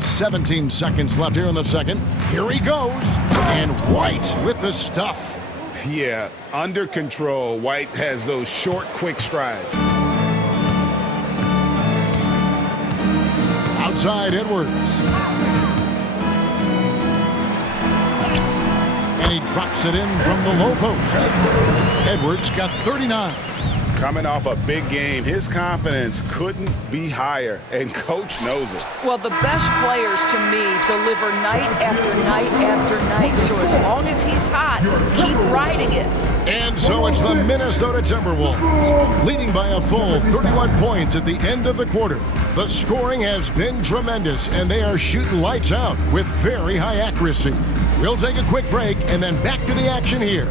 17 seconds left here in the second. Here he goes. And White with the stuff. Yeah, under control. White has those short, quick strides. Outside Edwards. And he drops it in from the low post. Edwards got 39. Coming off a big game, his confidence couldn't be higher, and coach knows it. Well, the best players, to me, deliver night after night after night. So as long as he's hot, keep riding it. And so it's the Minnesota Timberwolves, leading by a full 31 points at the end of the quarter. The scoring has been tremendous, and they are shooting lights out with very high accuracy. We'll take a quick break and then back to the action here.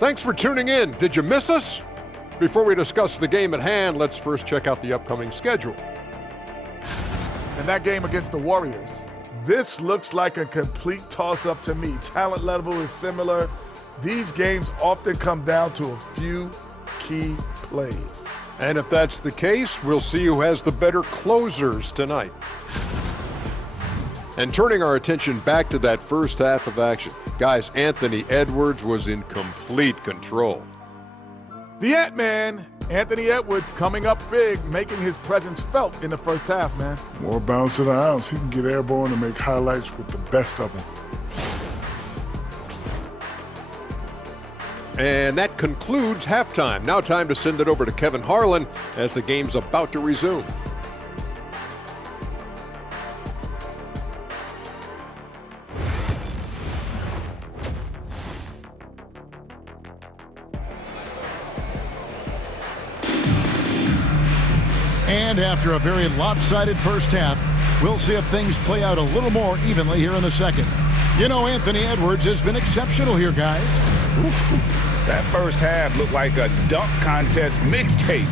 Thanks for tuning in. Did you miss us? Before we discuss the game at hand, let's first check out the upcoming schedule. And that game against the Warriors, this looks like a complete toss-up to me. Talent level is similar. These games often come down to a few key plays. And if that's the case, we'll see who has the better closers tonight. And turning our attention back to that first half of action, guys, Anthony Edwards was in complete control. The Ant-Man, Anthony Edwards, coming up big, making his presence felt in the first half, man. More bounce to the ounce. He can get airborne and make highlights with the best of them. And that concludes halftime. Now time to send it over to Kevin Harlan as the game's about to resume. And after a very lopsided first half, we'll see if things play out a little more evenly here in the second. You know, Anthony Edwards has been exceptional here, guys. That first half looked like a dunk contest mixtape.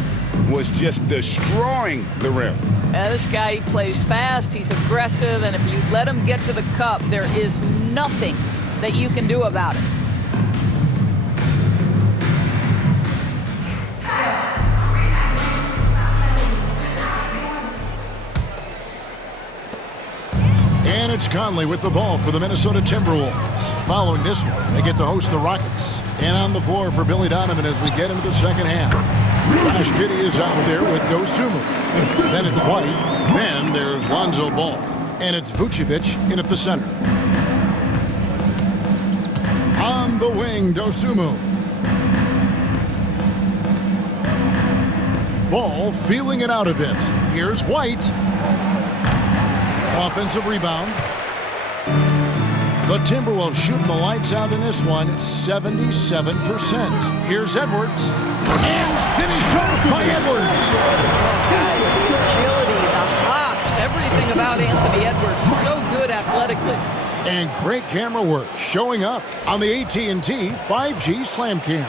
Was just destroying the rim. This guy, he plays fast, he's aggressive, and if you let him get to the cup, there is nothing that you can do about it. And it's Conley with the ball for the Minnesota Timberwolves. Following this one, they get to host the Rockets. And on the floor for Billy Donovan as we get into the second half. Josh Giddey is out there with Dosunmu. Then it's White. Then there's Lonzo Ball. And it's Vucevic in at the center. On the wing, Dosunmu. Ball feeling it out a bit. Here's White. Offensive rebound. The Timberwolves shooting the lights out in this one, 77%. Here's Edwards. And finished off by Edwards. Guys, the agility, the hops, everything about Anthony Edwards, so good athletically. And great camera work showing up on the AT&T 5G Slam Cam.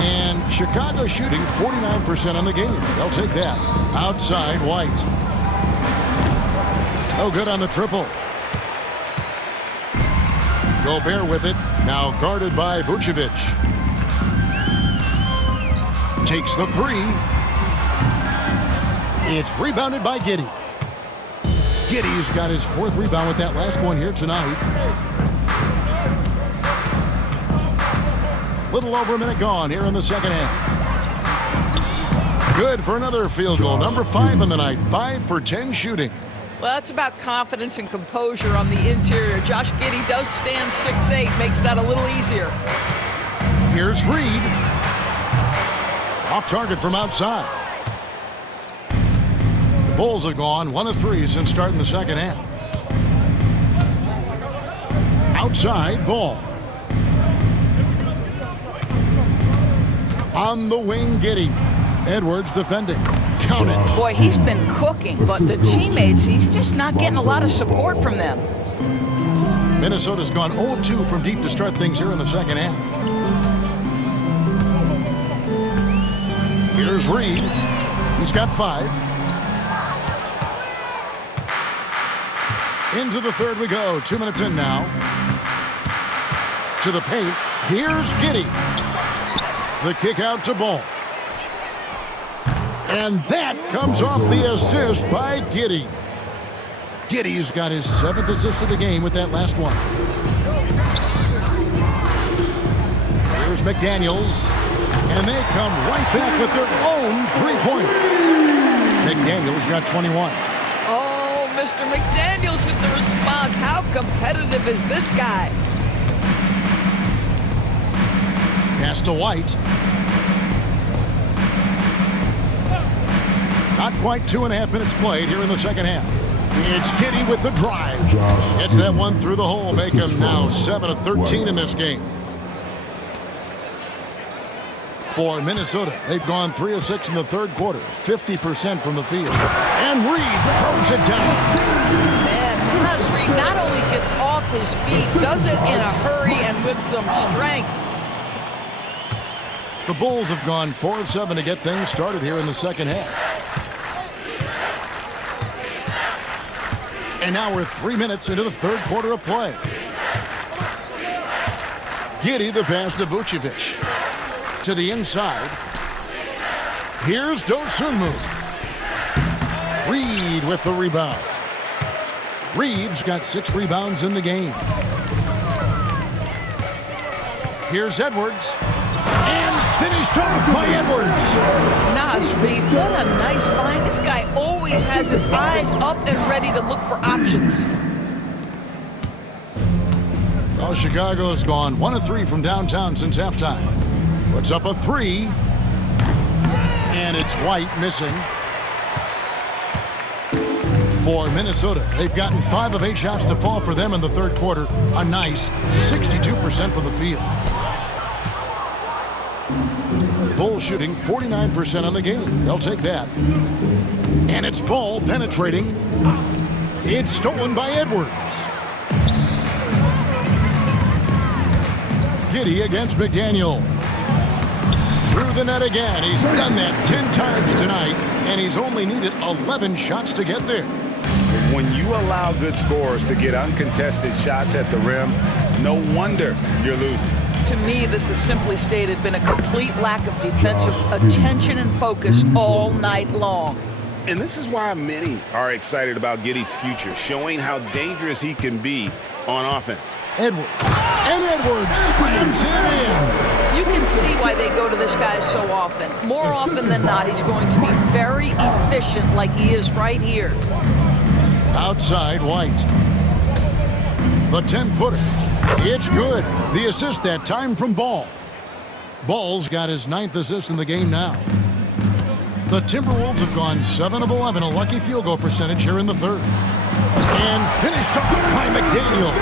And Chicago shooting 49% on the game. They'll take that. Outside White. Oh, good on the triple. Gobert with it. Now guarded by Vucevic. Takes the three. It's rebounded by Giddey. Giddey's got his fourth rebound with that last one here tonight. A little over a minute gone here in the second half. Good for another field goal. Number 5 in the night. 5 for 10 shooting. Well, that's about confidence and composure on the interior. Josh Giddey does stand 6'8", makes that a little easier. Here's Reed. Off target from outside. The Bulls have gone 1 of 3 since starting the second half. Outside, Ball. On the wing, Giddey. Edwards defending. Count it. Boy, he's been cooking, but the teammates, he's just not getting a lot of support from them. Minnesota's gone 0 of 2 from deep to start things here in the second half. Here's Reed. He's got 5. Into the third we go. 2 minutes in now. To the paint. Here's Giddey. The kick out to Ball. And that comes off the assist by Giddey. Giddey's got his 7th assist of the game with that last one. Here's McDaniels. And they come right back with their own three-pointer. McDaniels got 21. Oh, Mr. McDaniels with the response. How competitive is this guy? Pass to White. Not quite 2.5 minutes played here in the second half. It's Giddey with the drive. Gets that one through the hole, make him now 7 of 13 in this game. For Minnesota, they've gone 3 of 6 in the third quarter, 50% from the field. And Reed throws it down. Man, Naz Reed not only gets off his feet, does it in a hurry and with some strength. The Bulls have gone 4 of 7 to get things started here in the second half. And now we're 3 minutes into the third quarter of play. Giddey the pass to Vucevic. To the inside. Here's Dosunmu. Reed with the rebound. Reed's got 6 rebounds in the game. Here's Edwards. And finished off by Edwards. Naz Reed, what a nice find. This guy always has his eyes up and ready to look for options. Well, Chicago's gone 1 of 3 from downtown since halftime. Puts up a 3. And it's White missing. For Minnesota, they've gotten 5 of 8 shots to fall for them in the third quarter. A nice 62% from the field. Bulls shooting 49% on the game. They'll take that. And it's Ball penetrating. It's stolen by Edwards. Giddey against McDaniel. Through the net again. He's done that 10 times tonight, and he's only needed 11 shots to get there. When you allow good scorers to get uncontested shots at the rim, no wonder you're losing. To me, this has simply stated been a complete lack of defensive attention and focus all night long. And this is why many are excited about Giddey's future, showing how dangerous he can be on offense. Edwards. And Edwards slams it in. You can see why they go to this guy so often. More often than not, he's going to be very efficient like he is right here. Outside, White. The 10-footer. It's good. The assist that time from Ball. Ball's got his 9th assist in the game now. The Timberwolves have gone 7 of 11, a lucky field goal percentage here in the third. And finished off by McDaniel.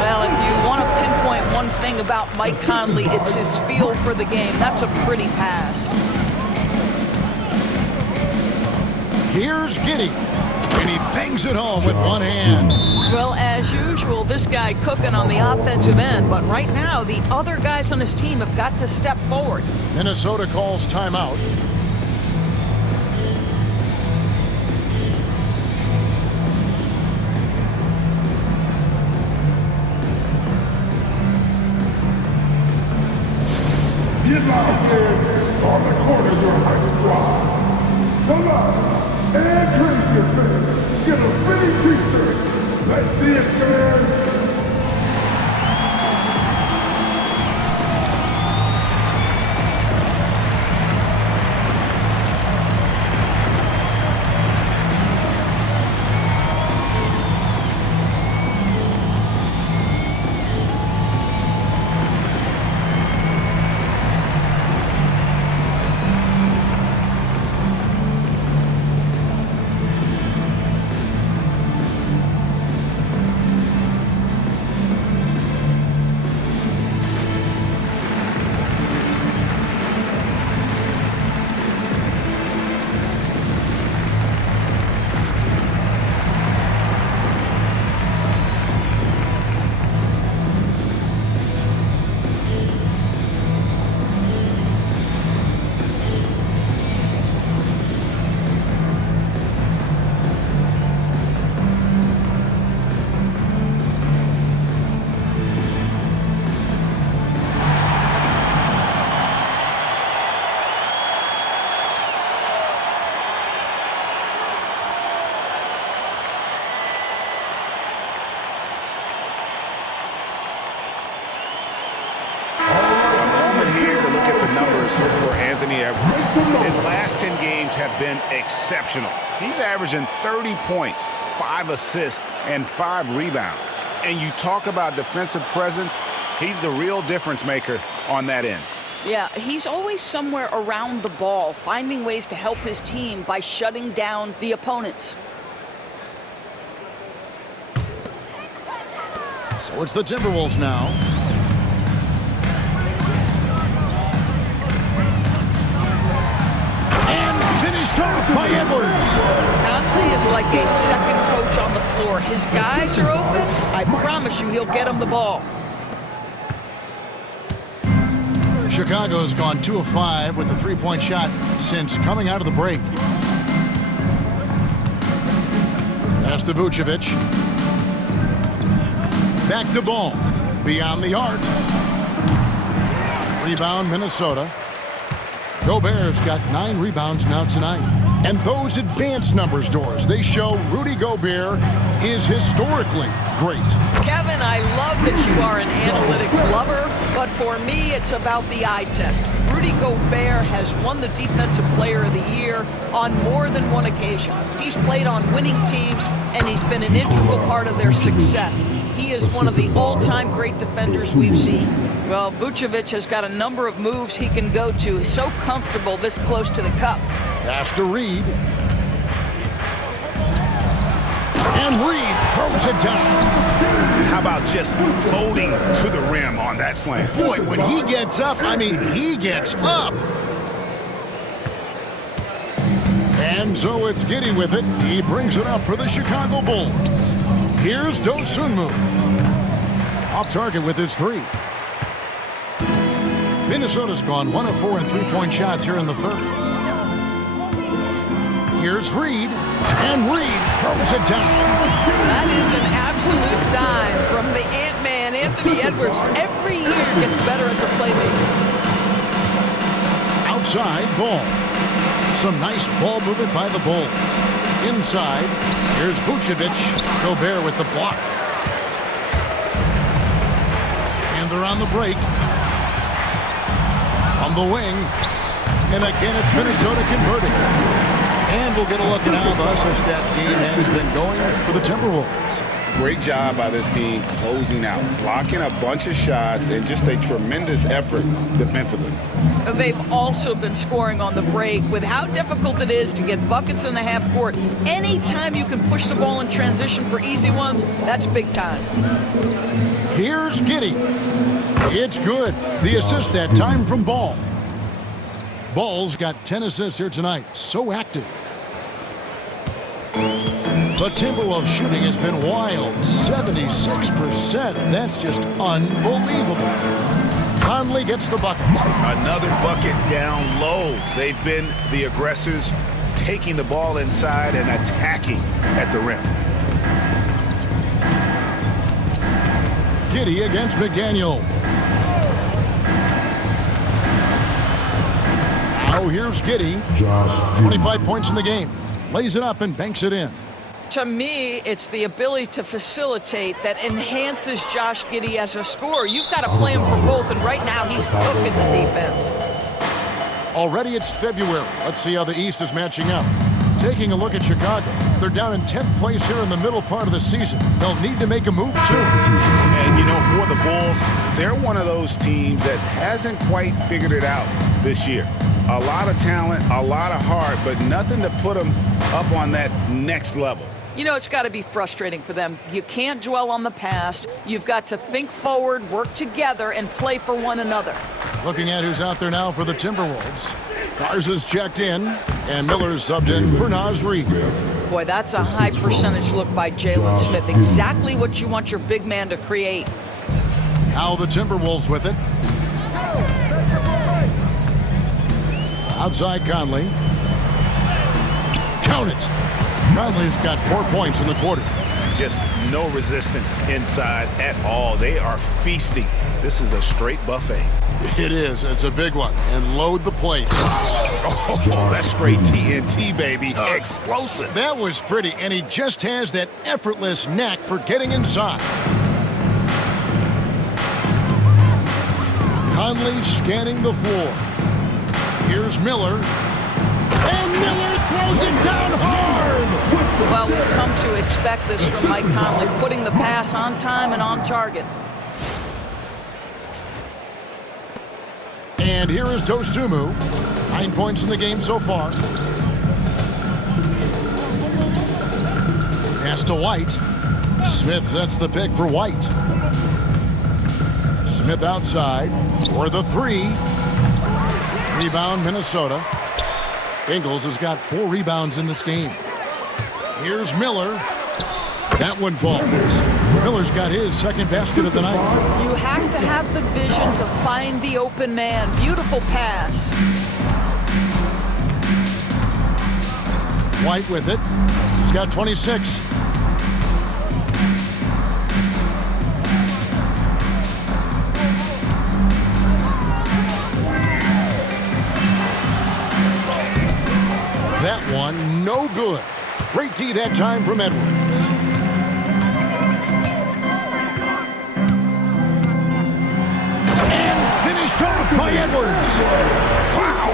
Well, if you want to pinpoint one thing about Mike Conley, it's his feel for the game. That's a pretty pass. Here's Giddey. And he bangs it home with one hand. Well, as usual, this guy cooking on the offensive end. But right now, the other guys on his team have got to step forward. Minnesota calls timeout. Get out there on the corner of your hyper squad. Come on, and trace your fans. Get a free t-shirt. Let's see it, fans. numbers for Anthony Edwards. His last 10 games have been exceptional. He's averaging 30 points, 5 assists, and 5 rebounds. And you talk about defensive presence, he's the real difference maker on that end. Yeah, he's always somewhere around the ball, finding ways to help his team by shutting down the opponents. So it's the Timberwolves now. And finished off by Edwards. Conley is like a second coach on the floor. His guys are open. I promise you he'll get them the ball. Chicago's gone 2 of 5 with the three-point shot since coming out of the break. Pass to Vucevic. Back to Ball. Beyond the arc. Rebound, Minnesota. Gobert's got 9 rebounds now tonight. And those advanced numbers, Doris, they show Rudy Gobert is historically great. Kevin, I love that you are an analytics lover, but for me, it's about the eye test. Rudy Gobert has won the Defensive Player of the Year on more than one occasion. He's played on winning teams, and he's been an integral part of their success. He is one of the all-time great defenders we've seen. Well, Vucevic has got a number of moves he can go to. He's so comfortable this close to the cup. Pass to Reed. And Reed throws it down. And how about just floating to the rim on that slam? Boy, when he gets up, I mean, he gets up. And so it's Giddey with it. He brings it up for the Chicago Bulls. Here's Dosunmu. Off target with his 3. Minnesota's gone 1 of 4 in three-point shots here in the third. Here's Reed, and Reed throws it down. That is an absolute dime from the Ant-Man, Anthony Edwards. Every year gets better as a playmaker. Outside, Ball. Some nice ball movement by the Bulls. Inside, here's Vucevic. Gobert with the block. And they're on the break. From the wing. And again, it's Minnesota converting. And we'll get a look at how the Hustle-Stat game has been going for the Timberwolves. Great job by this team closing out, blocking a bunch of shots, and just a tremendous effort defensively. They've also been scoring on the break. With how difficult it is to get buckets in the half court, anytime you can push the ball in transition for easy ones, that's big time. Here's Giddey. It's good. The assist that time from Ball. Ball's got 10 assists here tonight. So active. The Timberwolves shooting has been wild. 76%. That's just unbelievable. Conley gets the bucket. Another bucket down low. They've been the aggressors, taking the ball inside and attacking at the rim. Giddey against McDaniel. Now here's Giddey. 25 points in the game. Lays it up and banks it in. To me, it's the ability to facilitate that enhances Josh Giddey as a scorer. You've got to play him for both, and right now he's cooking the defense. Already it's February. Let's see how the East is matching up. Taking a look at Chicago. They're down in 10th place here in the middle part of the season. They'll need to make a move soon. And, you know, for the Bulls, they're one of those teams that hasn't quite figured it out this year. A lot of talent, a lot of heart, but nothing to put them up on that next level. You know, it's got to be frustrating for them. You can't dwell on the past. You've got to think forward, work together, and play for one another. Looking at who's out there now for the Timberwolves. Garza's checked in, and Miller's subbed in for Naz Reid. Boy, that's a high percentage look by Jalen Smith. Exactly what you want your big man to create. Now the Timberwolves with it. Outside Conley. Count it. Conley's got 4 points in the quarter. Just no resistance inside at all. They are feasting. This is a straight buffet. It is. It's a big one. And load the plate. Oh, that's straight TNT, baby. Explosive. That was pretty. And he just has that effortless knack for getting inside. Conley scanning the floor. Here's Miller. And Miller throws it down hard. Well, we've come to expect this from Mike Conley, putting the pass on time and on target. And here is Dosunmu. 9 points in the game so far. Pass to White. Smith sets the pick for White. Smith outside for the three. Rebound, Minnesota. Ingles has got 4 rebounds in this game. Here's Miller. That one falls. Miller's got his second basket of the night. You have to have the vision to find the open man. Beautiful pass. White with it. He's got 26. That one, no good. Great D that time from Edwards. And finished off by Edwards. Wow.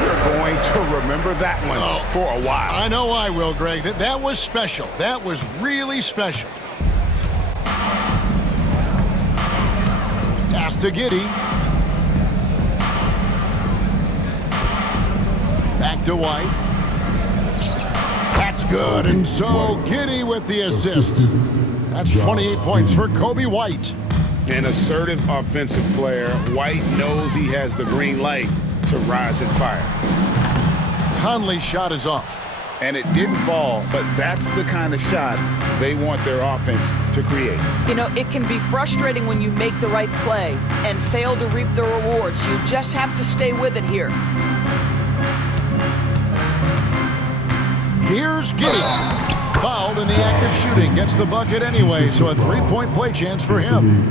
We're going to remember that one for a while. I know I will, Greg. That was special. That was really special. Pass to Giddey. Back to White. That's good, and so Giddey with the assist. That's 28 points for Coby White. An assertive offensive player. White knows he has the green light to rise and fire. Conley's shot is off. And it didn't fall, but that's the kind of shot they want their offense to create. You know, it can be frustrating when you make the right play and fail to reap the rewards. You just have to stay with it here. Here's Giddey. Fouled in the act of shooting. Gets the bucket anyway, so a 3-point play chance for him.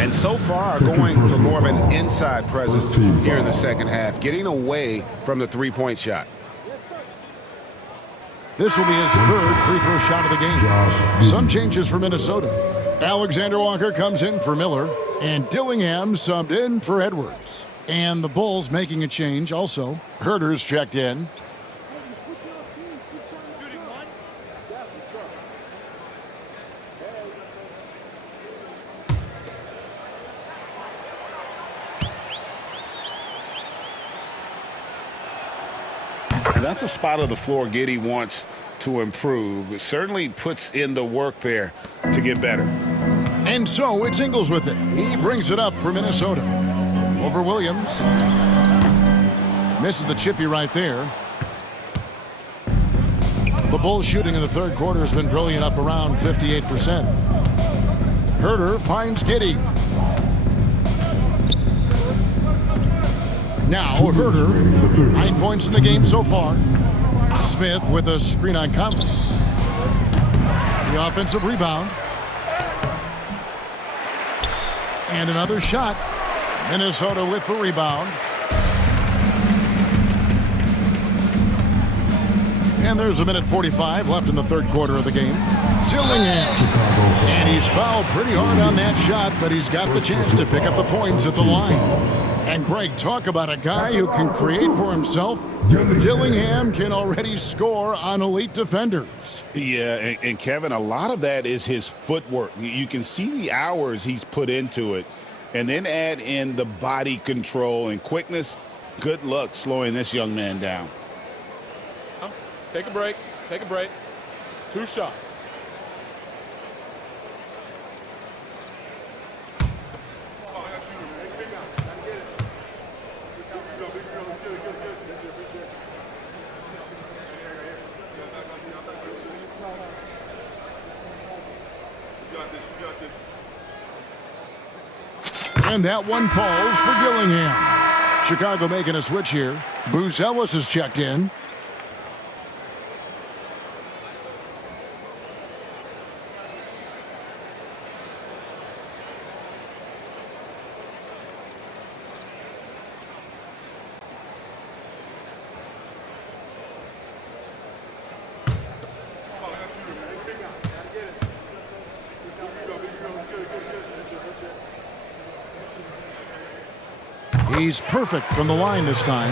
And so far, going for more of an inside presence here in the second half, getting away from the three-point shot. This will be his third free throw shot of the game. Some changes for Minnesota. Alexander Walker comes in for Miller, and Dillingham subbed in for Edwards. And the Bulls making a change also. Herter's checked in. That's a spot of the floor Giddey wants to improve. It certainly puts in the work there to get better. And so it's Ingles with it. He brings it up for Minnesota. Over Williams. Misses the chippy right there. The Bulls shooting in the third quarter has been brilliant, up around 58%. Herter finds Giddey. Now Herter, 9 points in the game so far. Smith with a screen on Conley. The offensive rebound. And another shot. Minnesota with the rebound. And there's 1:45 left in the third quarter of the game. Dillingham. And he's fouled pretty hard on that shot, but he's got the chance to pick up the points at the line. And Greg, talk about a guy who can create for himself. Dillingham can already score on elite defenders. Yeah, and Kevin, a lot of that is his footwork. You can see the hours he's put into it. And then add in the body control and quickness. Good luck slowing this young man down. Take a break. Take a break. 2 shots. And that one falls for Dillingham. Chicago making a switch here. Booz Ellis is checked in. He's perfect from the line this time.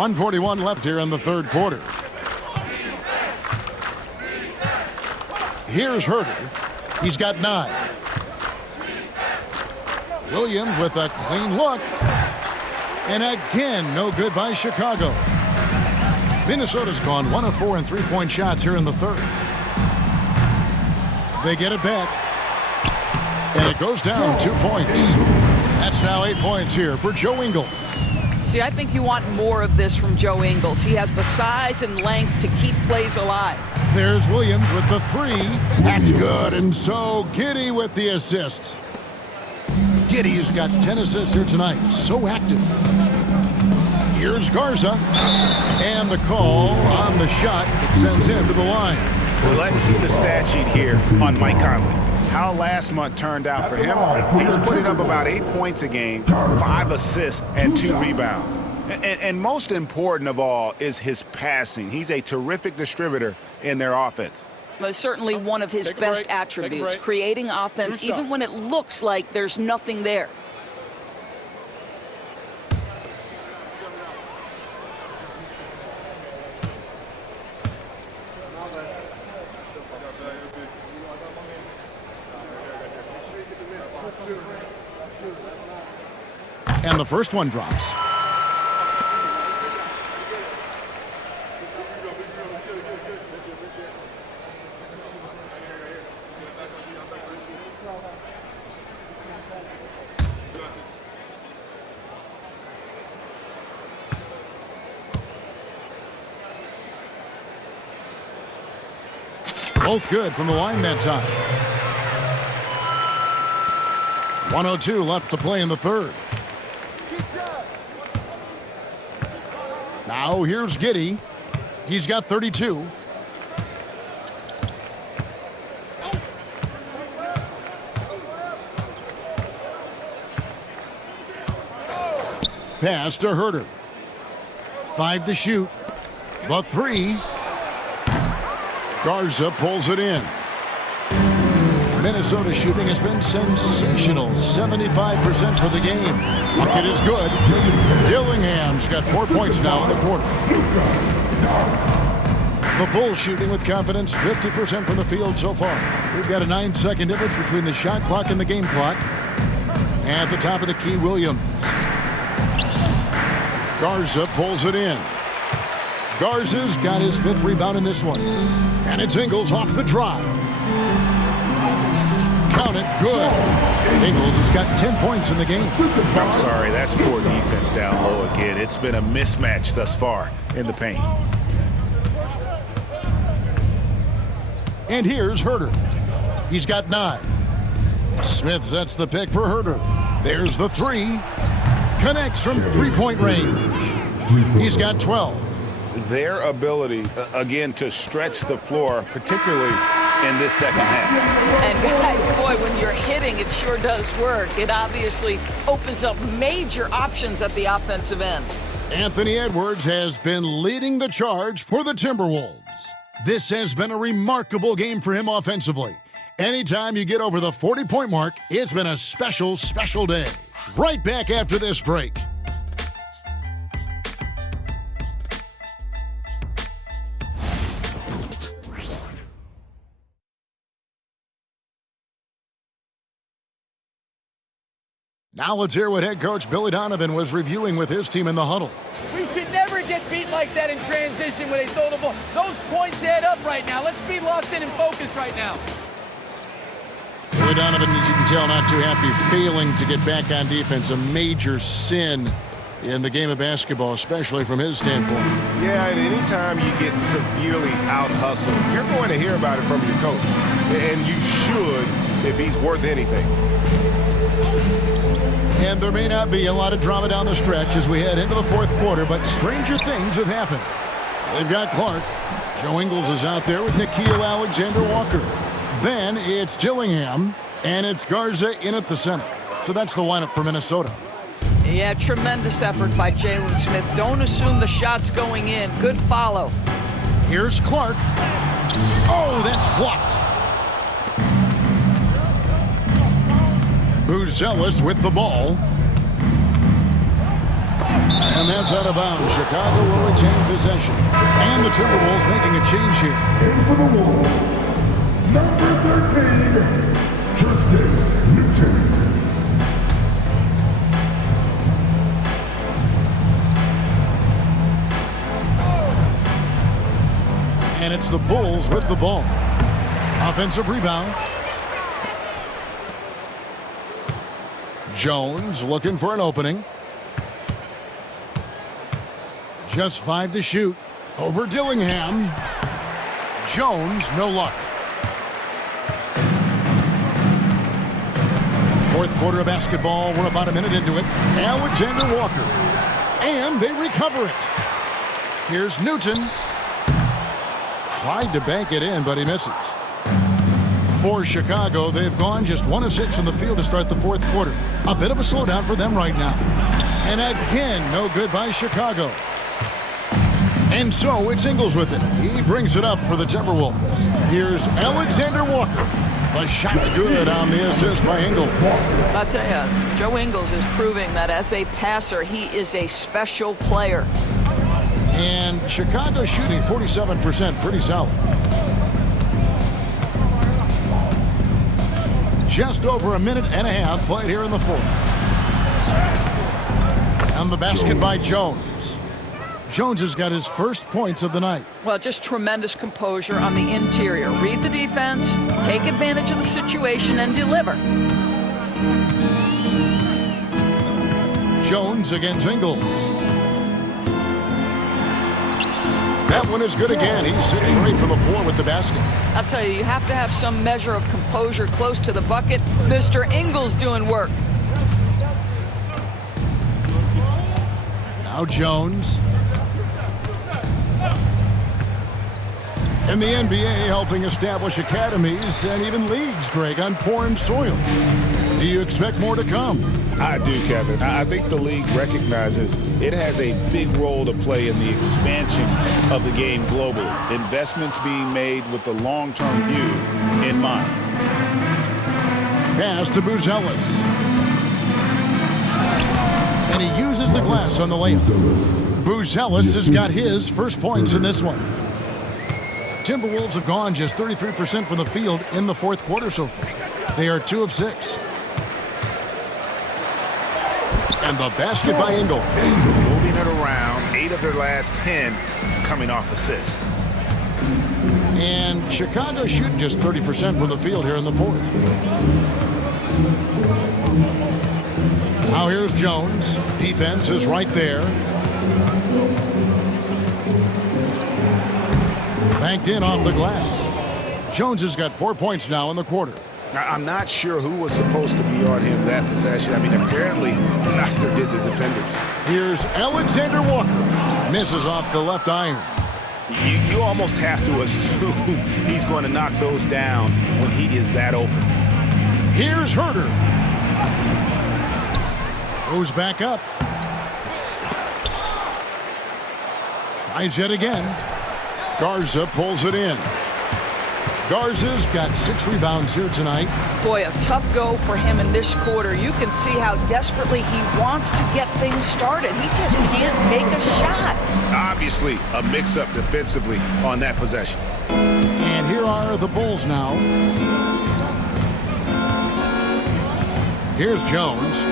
1:41 left here in the third quarter. Here's Herter. He's got 9. Williams with a clean look. And again, no good by Chicago. Minnesota's gone 1 of 4 in three-point shots here in the third. They get it back. And it goes down 2 points. That's now 8 points here for Joe Ingles. See, I think you want more of this from Joe Ingles. He has the size and length to keep plays alive. There's Williams with the 3. That's good. And so Giddey with the assist. Giddey's got 10 assists here tonight. So active. Here's Garza. And the call on the shot that sends him to the line. Well, let's see the stat sheet here on Mike Conley. How last month turned out for him. He's putting up about 8 points a game, 5 assists, and 2 rebounds. And most important of all is his passing. He's a terrific distributor in their offense. Well, certainly one of his best attributes, creating offense even when it looks like there's nothing there. And the first one drops. Both good from the line that time. 1:02 left to play in the third. Now here's Giddey. He's got 32. Pass to Herter. 5 to shoot. The 3. Garza pulls it in. Minnesota shooting has been sensational. 75% for the game. Bucket is good. Dillingham's got 4 points now in the quarter. The Bulls shooting with confidence, 50% from the field so far. We've got a 9-second difference between the shot clock and the game clock. At the top of the key, Williams. Garza pulls it in. Garza's got his 5th rebound in this one. And it's Ingles off the drive. Count it, good. Ingles has got 10 points in the game. I'm sorry, that's poor defense down low again. It's been a mismatch thus far in the paint. And here's Herter. He's got 9. Smith sets the pick for Herter. There's the 3. Connects from three-point range. He's got 12. Their ability, again, to stretch the floor, particularly in this second half. And guys, boy, when you're hitting, it sure does work. It obviously opens up major options at the offensive end. Anthony Edwards has been leading the charge for the Timberwolves. This has been a remarkable game for him offensively. Anytime you get over the 40-point mark, it's been a special, special day. Right back after this break. Now let's hear what head coach Billy Donovan was reviewing with his team in the huddle. We should never get beat like that in transition when they throw the ball. Those points add up right now. Let's be locked in and focused right now. Billy Donovan, as you can tell, not too happy, failing to get back on defense. A major sin in the game of basketball, especially from his standpoint. Yeah, and anytime you get severely out-hustled, you're going to hear about it from your coach. And you should if he's worth anything. And there may not be a lot of drama down the stretch as we head into the fourth quarter, but stranger things have happened. They've got Clark. Joe Ingles is out there with Nickeil Alexander-Walker. Then it's Dillingham, and it's Garza in at the center. So that's the lineup for Minnesota. Yeah, tremendous effort by Jalen Smith. Don't assume the shot's going in. Good follow. Here's Clark. Oh, that's blocked. Buzelis with the ball. And that's out of bounds. Chicago will retain possession. And the Timberwolves making a change here. In for the Wolves, number 13, Tristan Newton. And it's the Bulls with the ball. Offensive rebound. Jones looking for an opening. Just 5 to shoot. Over Dillingham. Jones, no luck. Fourth quarter of basketball. We're about a minute into it. Alexander Walker. And they recover it. Here's Newton. Tried to bank it in, but he misses. For Chicago, they've gone just 1 of 6 in the field to start the fourth quarter. A bit of a slowdown for them right now. And again, no good by Chicago. And so it's Ingles with it. He brings it up for the Timberwolves. Here's Alexander Walker. The shot's good on the assist by Ingles. I'll tell you, Joe Ingles is proving that as a passer, he is a special player. And Chicago shooting 47%, pretty solid. Just over a minute and a half played here in the fourth. And the basket by Jones. Jones has got his first points of the night. Well, just tremendous composure on the interior. Read the defense, take advantage of the situation, and deliver. Jones against Ingles. That one is good again. He sits straight from the floor with the basket. I'll tell you, you have to have some measure of composure close to the bucket. Mr. Ingles doing work. Now Jones. In the NBA, helping establish academies and even leagues, Greg, on foreign soil. Do you expect more to come? I do, Kevin. I think the league recognizes it has a big role to play in the expansion of the game globally. Investments being made with the long-term view in mind. Pass to Buzelis. And he uses the glass on the layup. Buzelis has got his first points in this one. Timberwolves have gone just 33% from the field in the fourth quarter so far. They are 2 of 6. And the basket by Ingles. Moving it around, 8 of their last 10 coming off assists. And Chicago shooting just 30% from the field here in the fourth. Now here's Jones. Defense is right there. Banked in off the glass. Jones has got 4 points now in the quarter. Now, I'm not sure who was supposed to be on him that possession. I mean, apparently neither did the defenders. Here's Alexander Walker. Misses off the left iron. You almost have to assume he's going to knock those down when he is that open. Here's Herter. Goes back up. Tries it again. Garza pulls it in. Garza's got 6 rebounds here tonight. Boy, a tough go for him in this quarter. You can see how desperately he wants to get things started. He just can't make a shot. Obviously, a mix-up defensively on that possession. And here are the Bulls now. Here's Jones.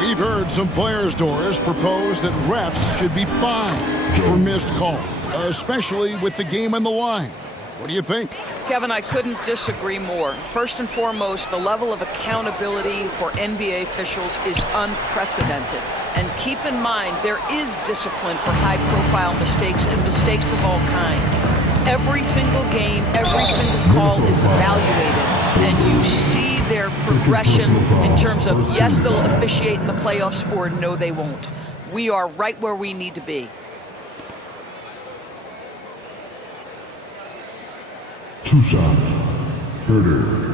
We've heard some players, Doris, propose that refs should be fined for missed calls, especially with the game on the line. What do you think? Kevin, I couldn't disagree more. First and foremost, the level of accountability for NBA officials is unprecedented. And keep in mind, there is discipline for high-profile mistakes and mistakes of all kinds. Every single game, every single call is evaluated, and you see their progression in terms of, yes, they'll officiate in the playoffs, or no, they won't. We are right where we need to be. 2 shots. Herter.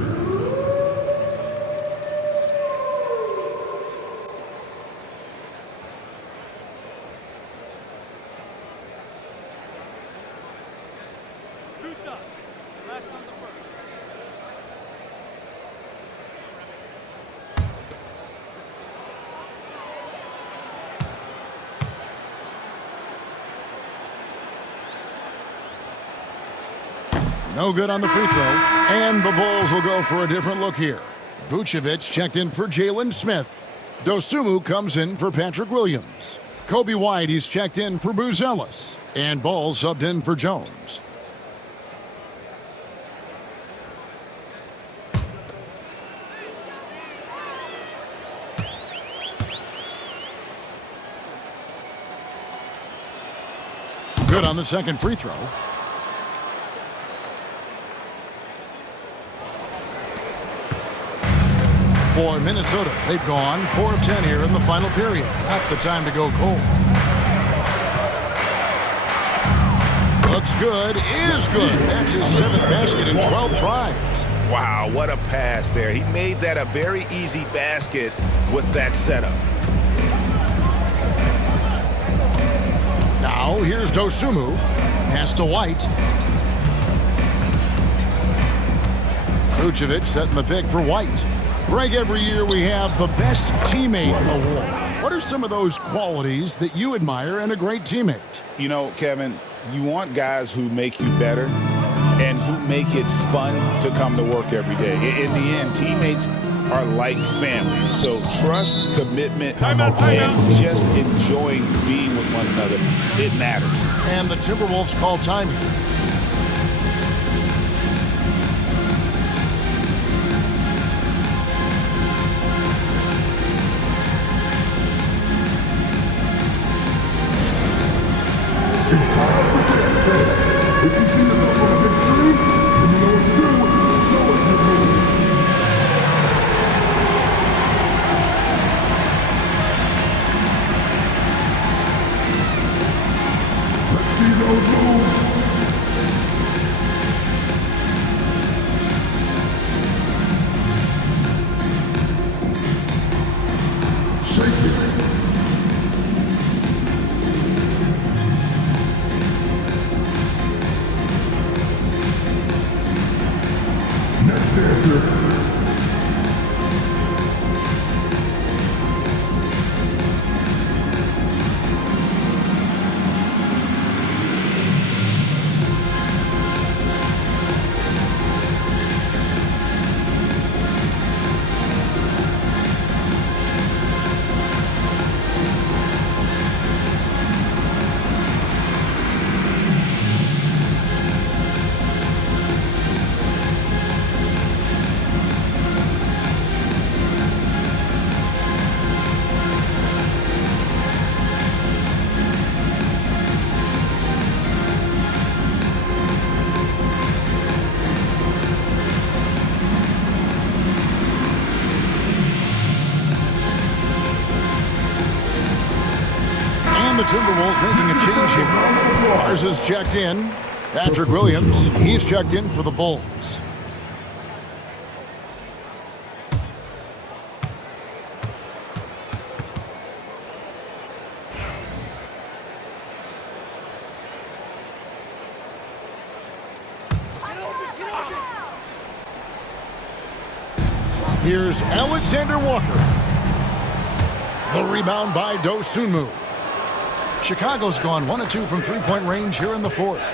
No good on the free throw. And the Bulls will go for a different look here. Vucevic checked in for Jalen Smith. Dosunmu comes in for Patrick Williams. Coby White, he's checked in for Buzelis. And Ball subbed in for Jones. Good on the second free throw. For Minnesota, they've gone 4 of 10 here in the final period. Not the time to go cold. Looks good, is good. That's his 7th basket in 12 tries. Wow, what a pass there. He made that a very easy basket with that setup. Now, here's Dosunmu. Pass to White. Vucevic setting the pick for White. Greg, every year we have the Best Teammate Award. What are some of those qualities that you admire in a great teammate? You know, Kevin, you want guys who make you better and who make it fun to come to work every day. In the end, teammates are like family. So trust, commitment, and just enjoying being with one another, it matters. And the Timberwolves call time here. It's time for Jet. If you see yourself on a big screen, then you know what to do. Show us your moves. Let's see those moves. Shake it. Next dancer. The Timberwolves making a change here. Mars is checked in. Patrick Williams, he's checked in for the Bulls. Here's Alexander Walker. The rebound by Dosunmu. Chicago's gone 1 of 2 from three-point range here in the fourth.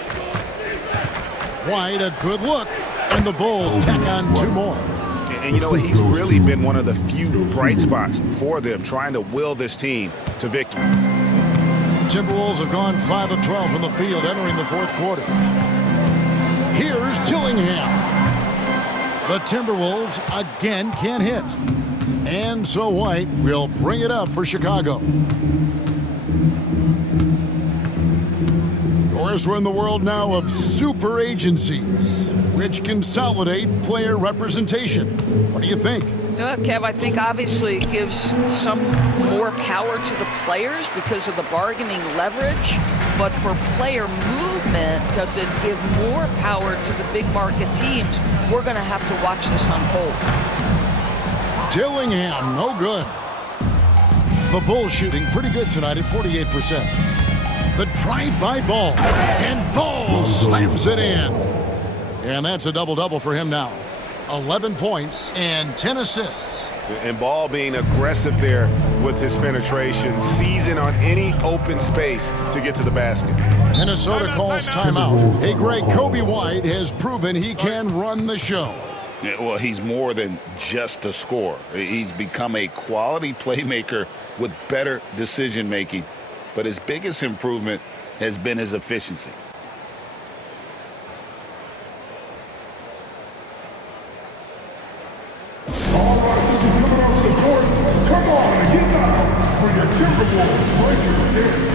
White, a good look, and the Bulls tack on 2 more. And you know what? He's really been one of the few bright spots for them, trying to will this team to victory. The Timberwolves have gone 5 of 12 from the field entering the fourth quarter. Here's Dillingham. The Timberwolves again can't hit. And so White will bring it up for Chicago. Of course, we're in the world now of super agencies, which consolidate player representation. What do you think? Kev, I think obviously it gives some more power to the players because of the bargaining leverage. But for player movement, does it give more power to the big market teams? We're going to have to watch this unfold. Dillingham, no good. The Bulls shooting pretty good tonight at 48%. The drive-by Ball, and Ball slams it in. And that's a double-double for him now. 11 points and 10 assists. And Ball being aggressive there with his penetration, seizing on any open space to get to the basket. Minnesota calls timeout. Hey, Greg, Coby White has proven he can run the show. Yeah, well, he's more than just a scorer. He's become a quality playmaker with better decision-making. But his biggest improvement has been his efficiency. All right, this is coming off the court. Come on and get down for your Timberwolves breaking dance.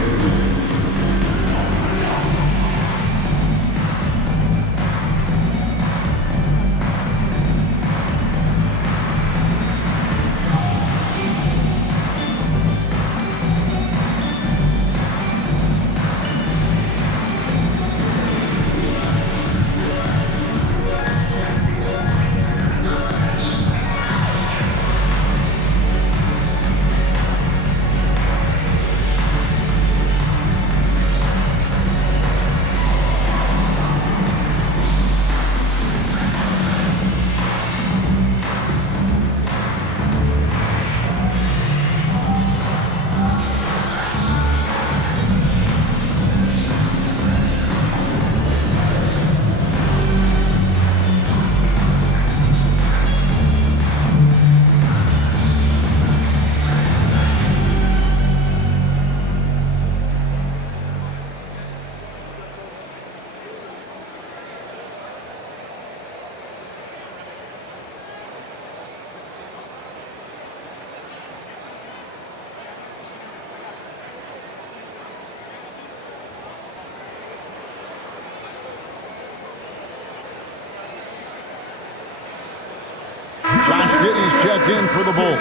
Giddey's checked in for the Bulls.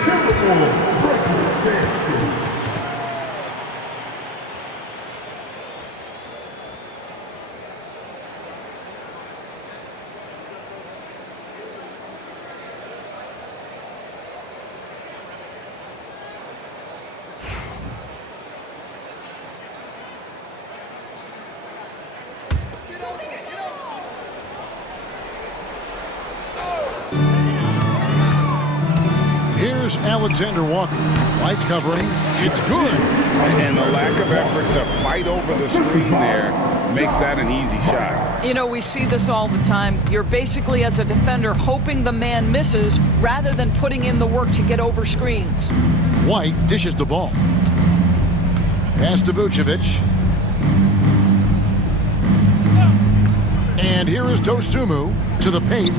Here's Alexander Walker. White's covering. It's good. And the lack of effort to fight over the screen there makes that an easy shot. You know, we see this all the time. You're basically, as a defender, hoping the man misses rather than putting in the work to get over screens. White dishes the ball. Pass to Vucevic. And here is Dosunmu to the paint.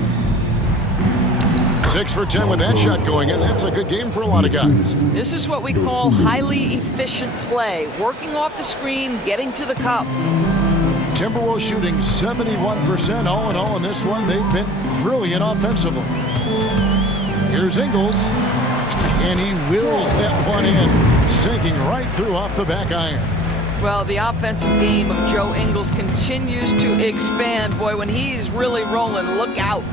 6 for 10 with that shot going in. That's a good game for a lot of guys. This is what we call highly efficient play. Working off the screen, getting to the cup. Timberwolves shooting 71% all in all in this one. They've been brilliant offensively. Here's Ingles. And he wills that one in, sinking right through off the back iron. Well, the offensive game of Joe Ingles continues to expand. Boy, when he's really rolling, look out.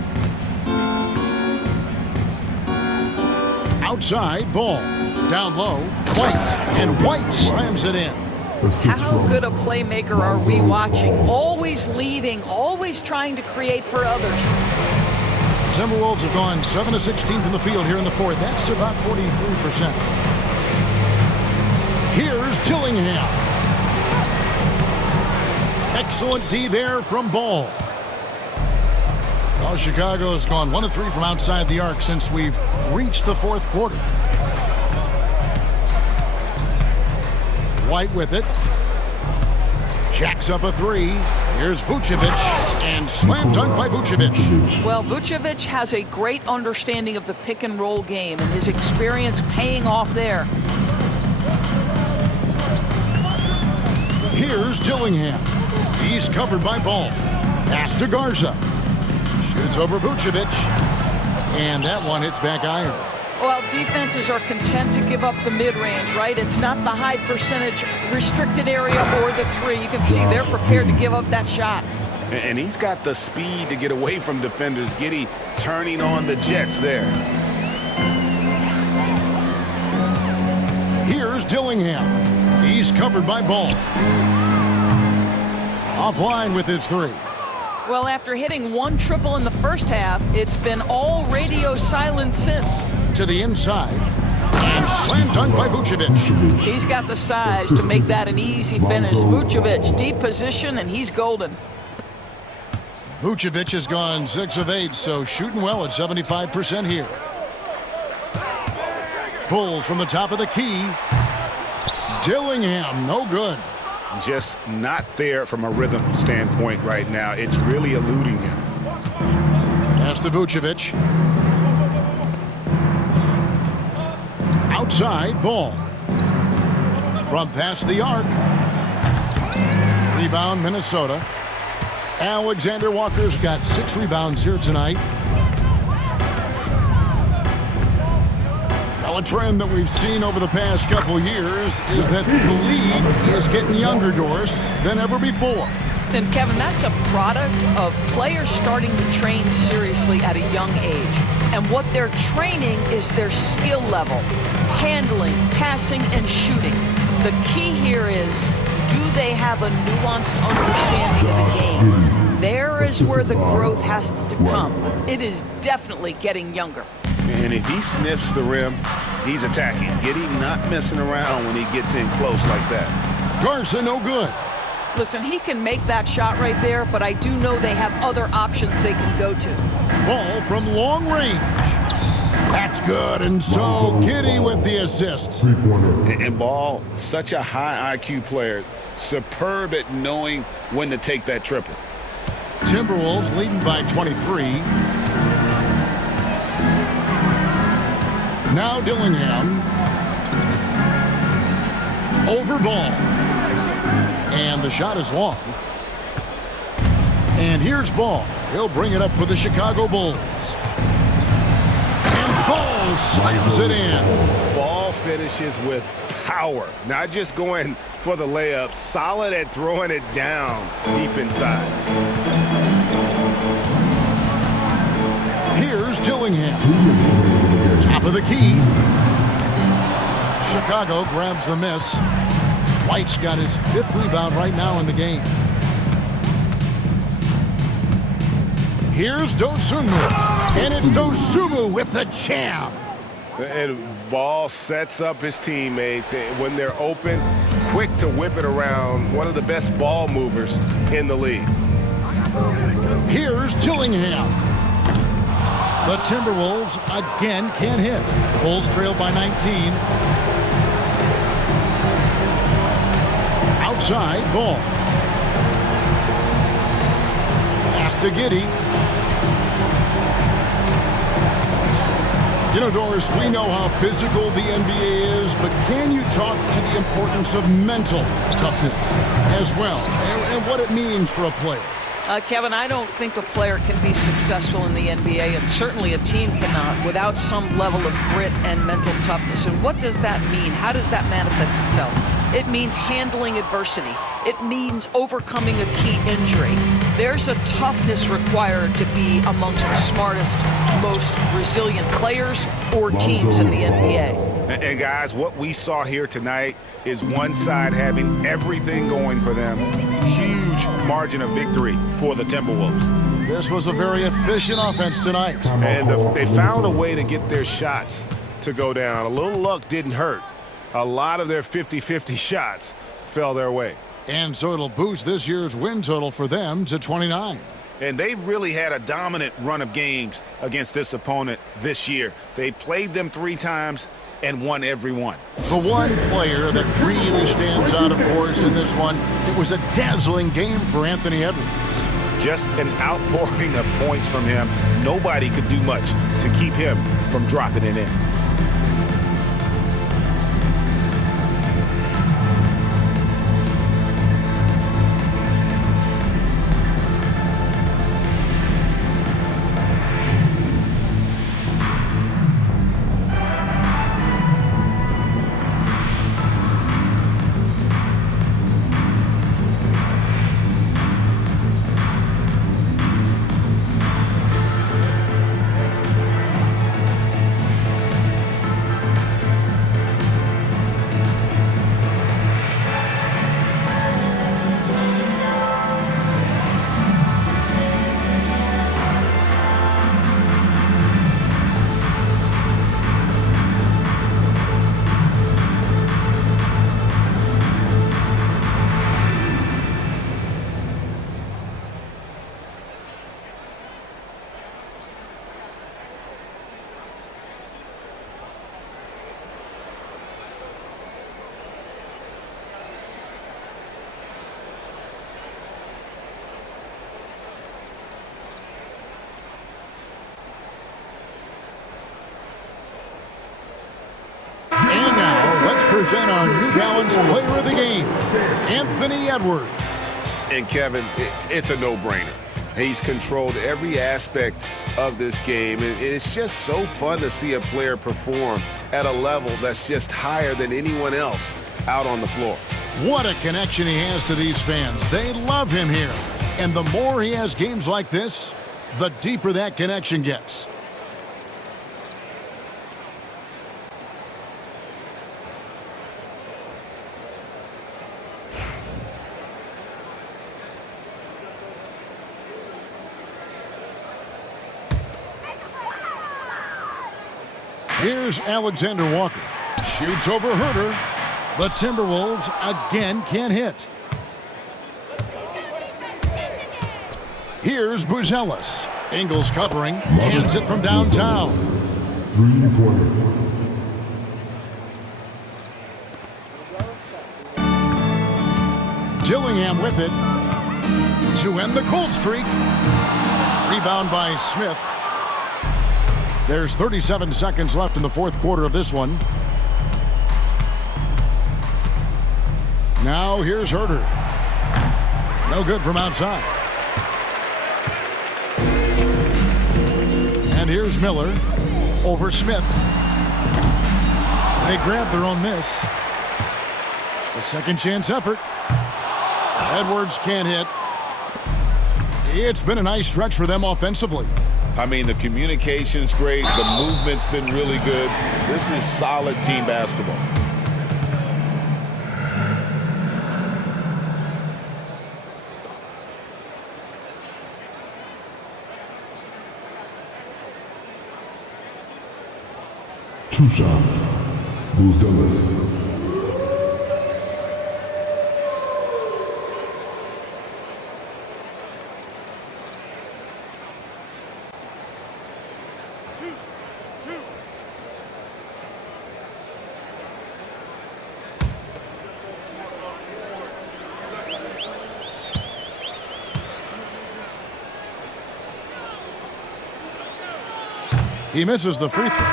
Outside, ball. Down low, White. And White slams it in. How good a playmaker are we watching? Always leading, always trying to create for others. Timberwolves have gone 7 of 16 from the field here in the fourth. That's about 43%. Here's Dillingham. Excellent D there from Ball. Well, Chicago's gone 1 of 3 from outside the arc since we've reached the fourth quarter. White with it. Jacks up a 3. Here's Vucevic, and slam dunk by Vucevic. Well, Vucevic has a great understanding of the pick and roll game, and his experience paying off there. Here's Dillingham. He's covered by Ball. Pass to Garza. Shoots over Vucevic, and that one hits back iron. Well, defenses are content to give up the mid-range, right? It's not the high percentage restricted area or the 3. You can see they're prepared to give up that shot. And he's got the speed to get away from defenders. Giddey turning on the Jets there. Here's Dillingham. He's covered by Ball. Offline with his 3. Well, after hitting 1 triple in the first half, it's been all radio silence since. To the inside. And slam dunk by Vucevic. He's got the size to make that an easy finish. Vucevic, deep position, and he's golden. Vucevic has gone 6 of 8, so shooting well at 75% here. Pulls from the top of the key. Dillingham, no good. Just not there from a rhythm standpoint right now. It's really eluding him. Pass to Vucevic. Outside, ball. From past the arc. Rebound, Minnesota. Alexander Walker's got 6 rebounds here tonight. Well, a trend that we've seen over the past couple years is that the league is getting younger, Doris, than ever before. And Kevin, that's a product of players starting to train seriously at a young age. And what they're training is their skill level, handling, passing, and shooting. The key here is, do they have a nuanced understanding of the game? There is where the growth has to come. It is definitely getting younger. And if he sniffs the rim, he's attacking. Giddey not messing around when he gets in close like that. Garza, no good. Listen, he can make that shot right there, but I do know they have other options they can go to. Ball from long range. That's good, and so Giddey with the assist. And Ball, such a high IQ player, superb at knowing when to take that triple. Timberwolves leading by 23. Now Dillingham. Over Ball. And the shot is long. And here's Ball. He'll bring it up for the Chicago Bulls. And Ball slams it in. Ball finishes with power, not just going for the layup, solid at throwing it down deep inside. Here's Dillingham. Top of the key. Chicago grabs the miss. White's got his 5th rebound right now in the game. Here's Dosunmu. And it's Dosunmu with the jam. And Ball sets up his teammates when they're open, quick to whip it around. One of the best ball movers in the league. Here's Dillingham. The Timberwolves again can't hit. Bulls trail by 19. Outside, Ball. Pass to Giddey. You know, Doris, we know how physical the NBA is, but can you talk to the importance of mental toughness as well, and what it means for a player? Kevin, I don't think a player can be successful in the NBA, and certainly a team cannot, without some level of grit and mental toughness. And what does that mean? How does that manifest itself? It means handling adversity. It means overcoming a key injury. There's a toughness required to be amongst the smartest, most resilient players or teams in the NBA. And guys, what we saw here tonight is one side having everything going for them. Huge margin of victory for the Timberwolves. This was a very efficient offense tonight. And they found a way to get their shots to go down. A little luck didn't hurt. A lot of their 50-50 shots fell their way. And so it'll boost this year's win total for them to 29. And they've really had a dominant run of games against this opponent this year. They played them 3 times and won every one. The one player that really stands out, of course, in this one, it was a dazzling game for Anthony Edwards. Just an outpouring of points from him. Nobody could do much to keep him from dropping it in. present our New Balance Player of the Game, Anthony Edwards. And Kevin, it's a no-brainer. He's controlled every aspect of this game, and it's just so fun to see a player perform at a level that's just higher than anyone else out on the floor. What a connection he has to these fans. They love him here. And the more he has games like this, the deeper that connection gets. Here's Alexander Walker. Shoots over Herter. The Timberwolves again can't hit. Here's Buzelis. Ingles covering. Cans it from downtown. 3-pointer. Dillingham with it to end the cold streak. Rebound by Smith. There's 37 seconds left in the fourth quarter of this one. Now here's Herter. No good from outside. And here's Miller over Smith. They grab their own miss. A second chance effort. Edwards can't hit. It's been a nice stretch for them offensively. I mean, the communication's great. The movement's been really good. This is solid team basketball. Two shots. Buzelis. He misses the free throw.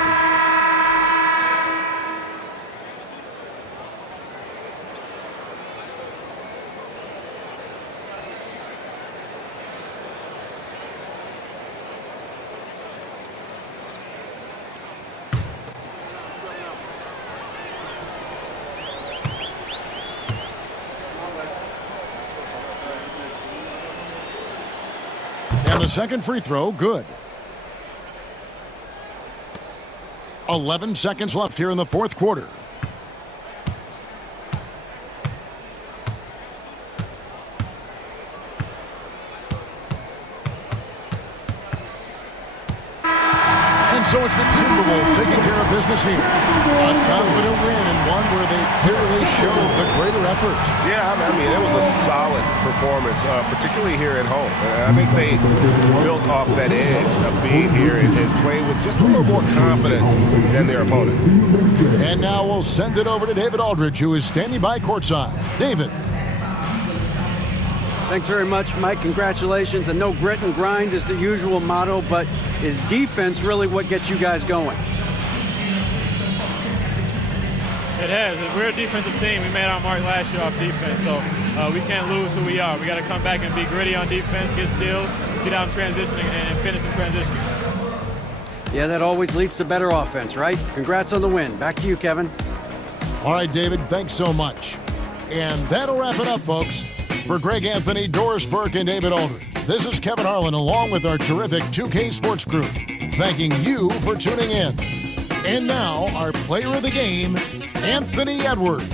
And the second free throw, good. 11 seconds left here in the fourth quarter. And so it's the Timberwolves taking care of business here. A confident win and one where they clearly showed the greater effort. Yeah, I mean, it was a solid performance, particularly here at home. I think they built off that edge of being here and playing with just a little more confidence than their opponent. And now we'll send it over to David Aldridge, who is standing by courtside. David. Thanks very much, Mike. Congratulations. I know grit and grind is the usual motto, but is defense really what gets you guys going? It has. We're a defensive team. We made our mark last year off defense, so we can't lose who we are. We got to come back and be gritty on defense, get steals, get out in transition, and finish in transition. Yeah, that always leads to better offense, right? Congrats on the win. Back to you, Kevin. All right, David, thanks so much. And that'll wrap it up, folks. For Greg Anthony, Doris Burke, and David Aldridge, this is Kevin Harlan along with our terrific 2K Sports crew, thanking you for tuning in. And now, our player of the game, Anthony Edwards.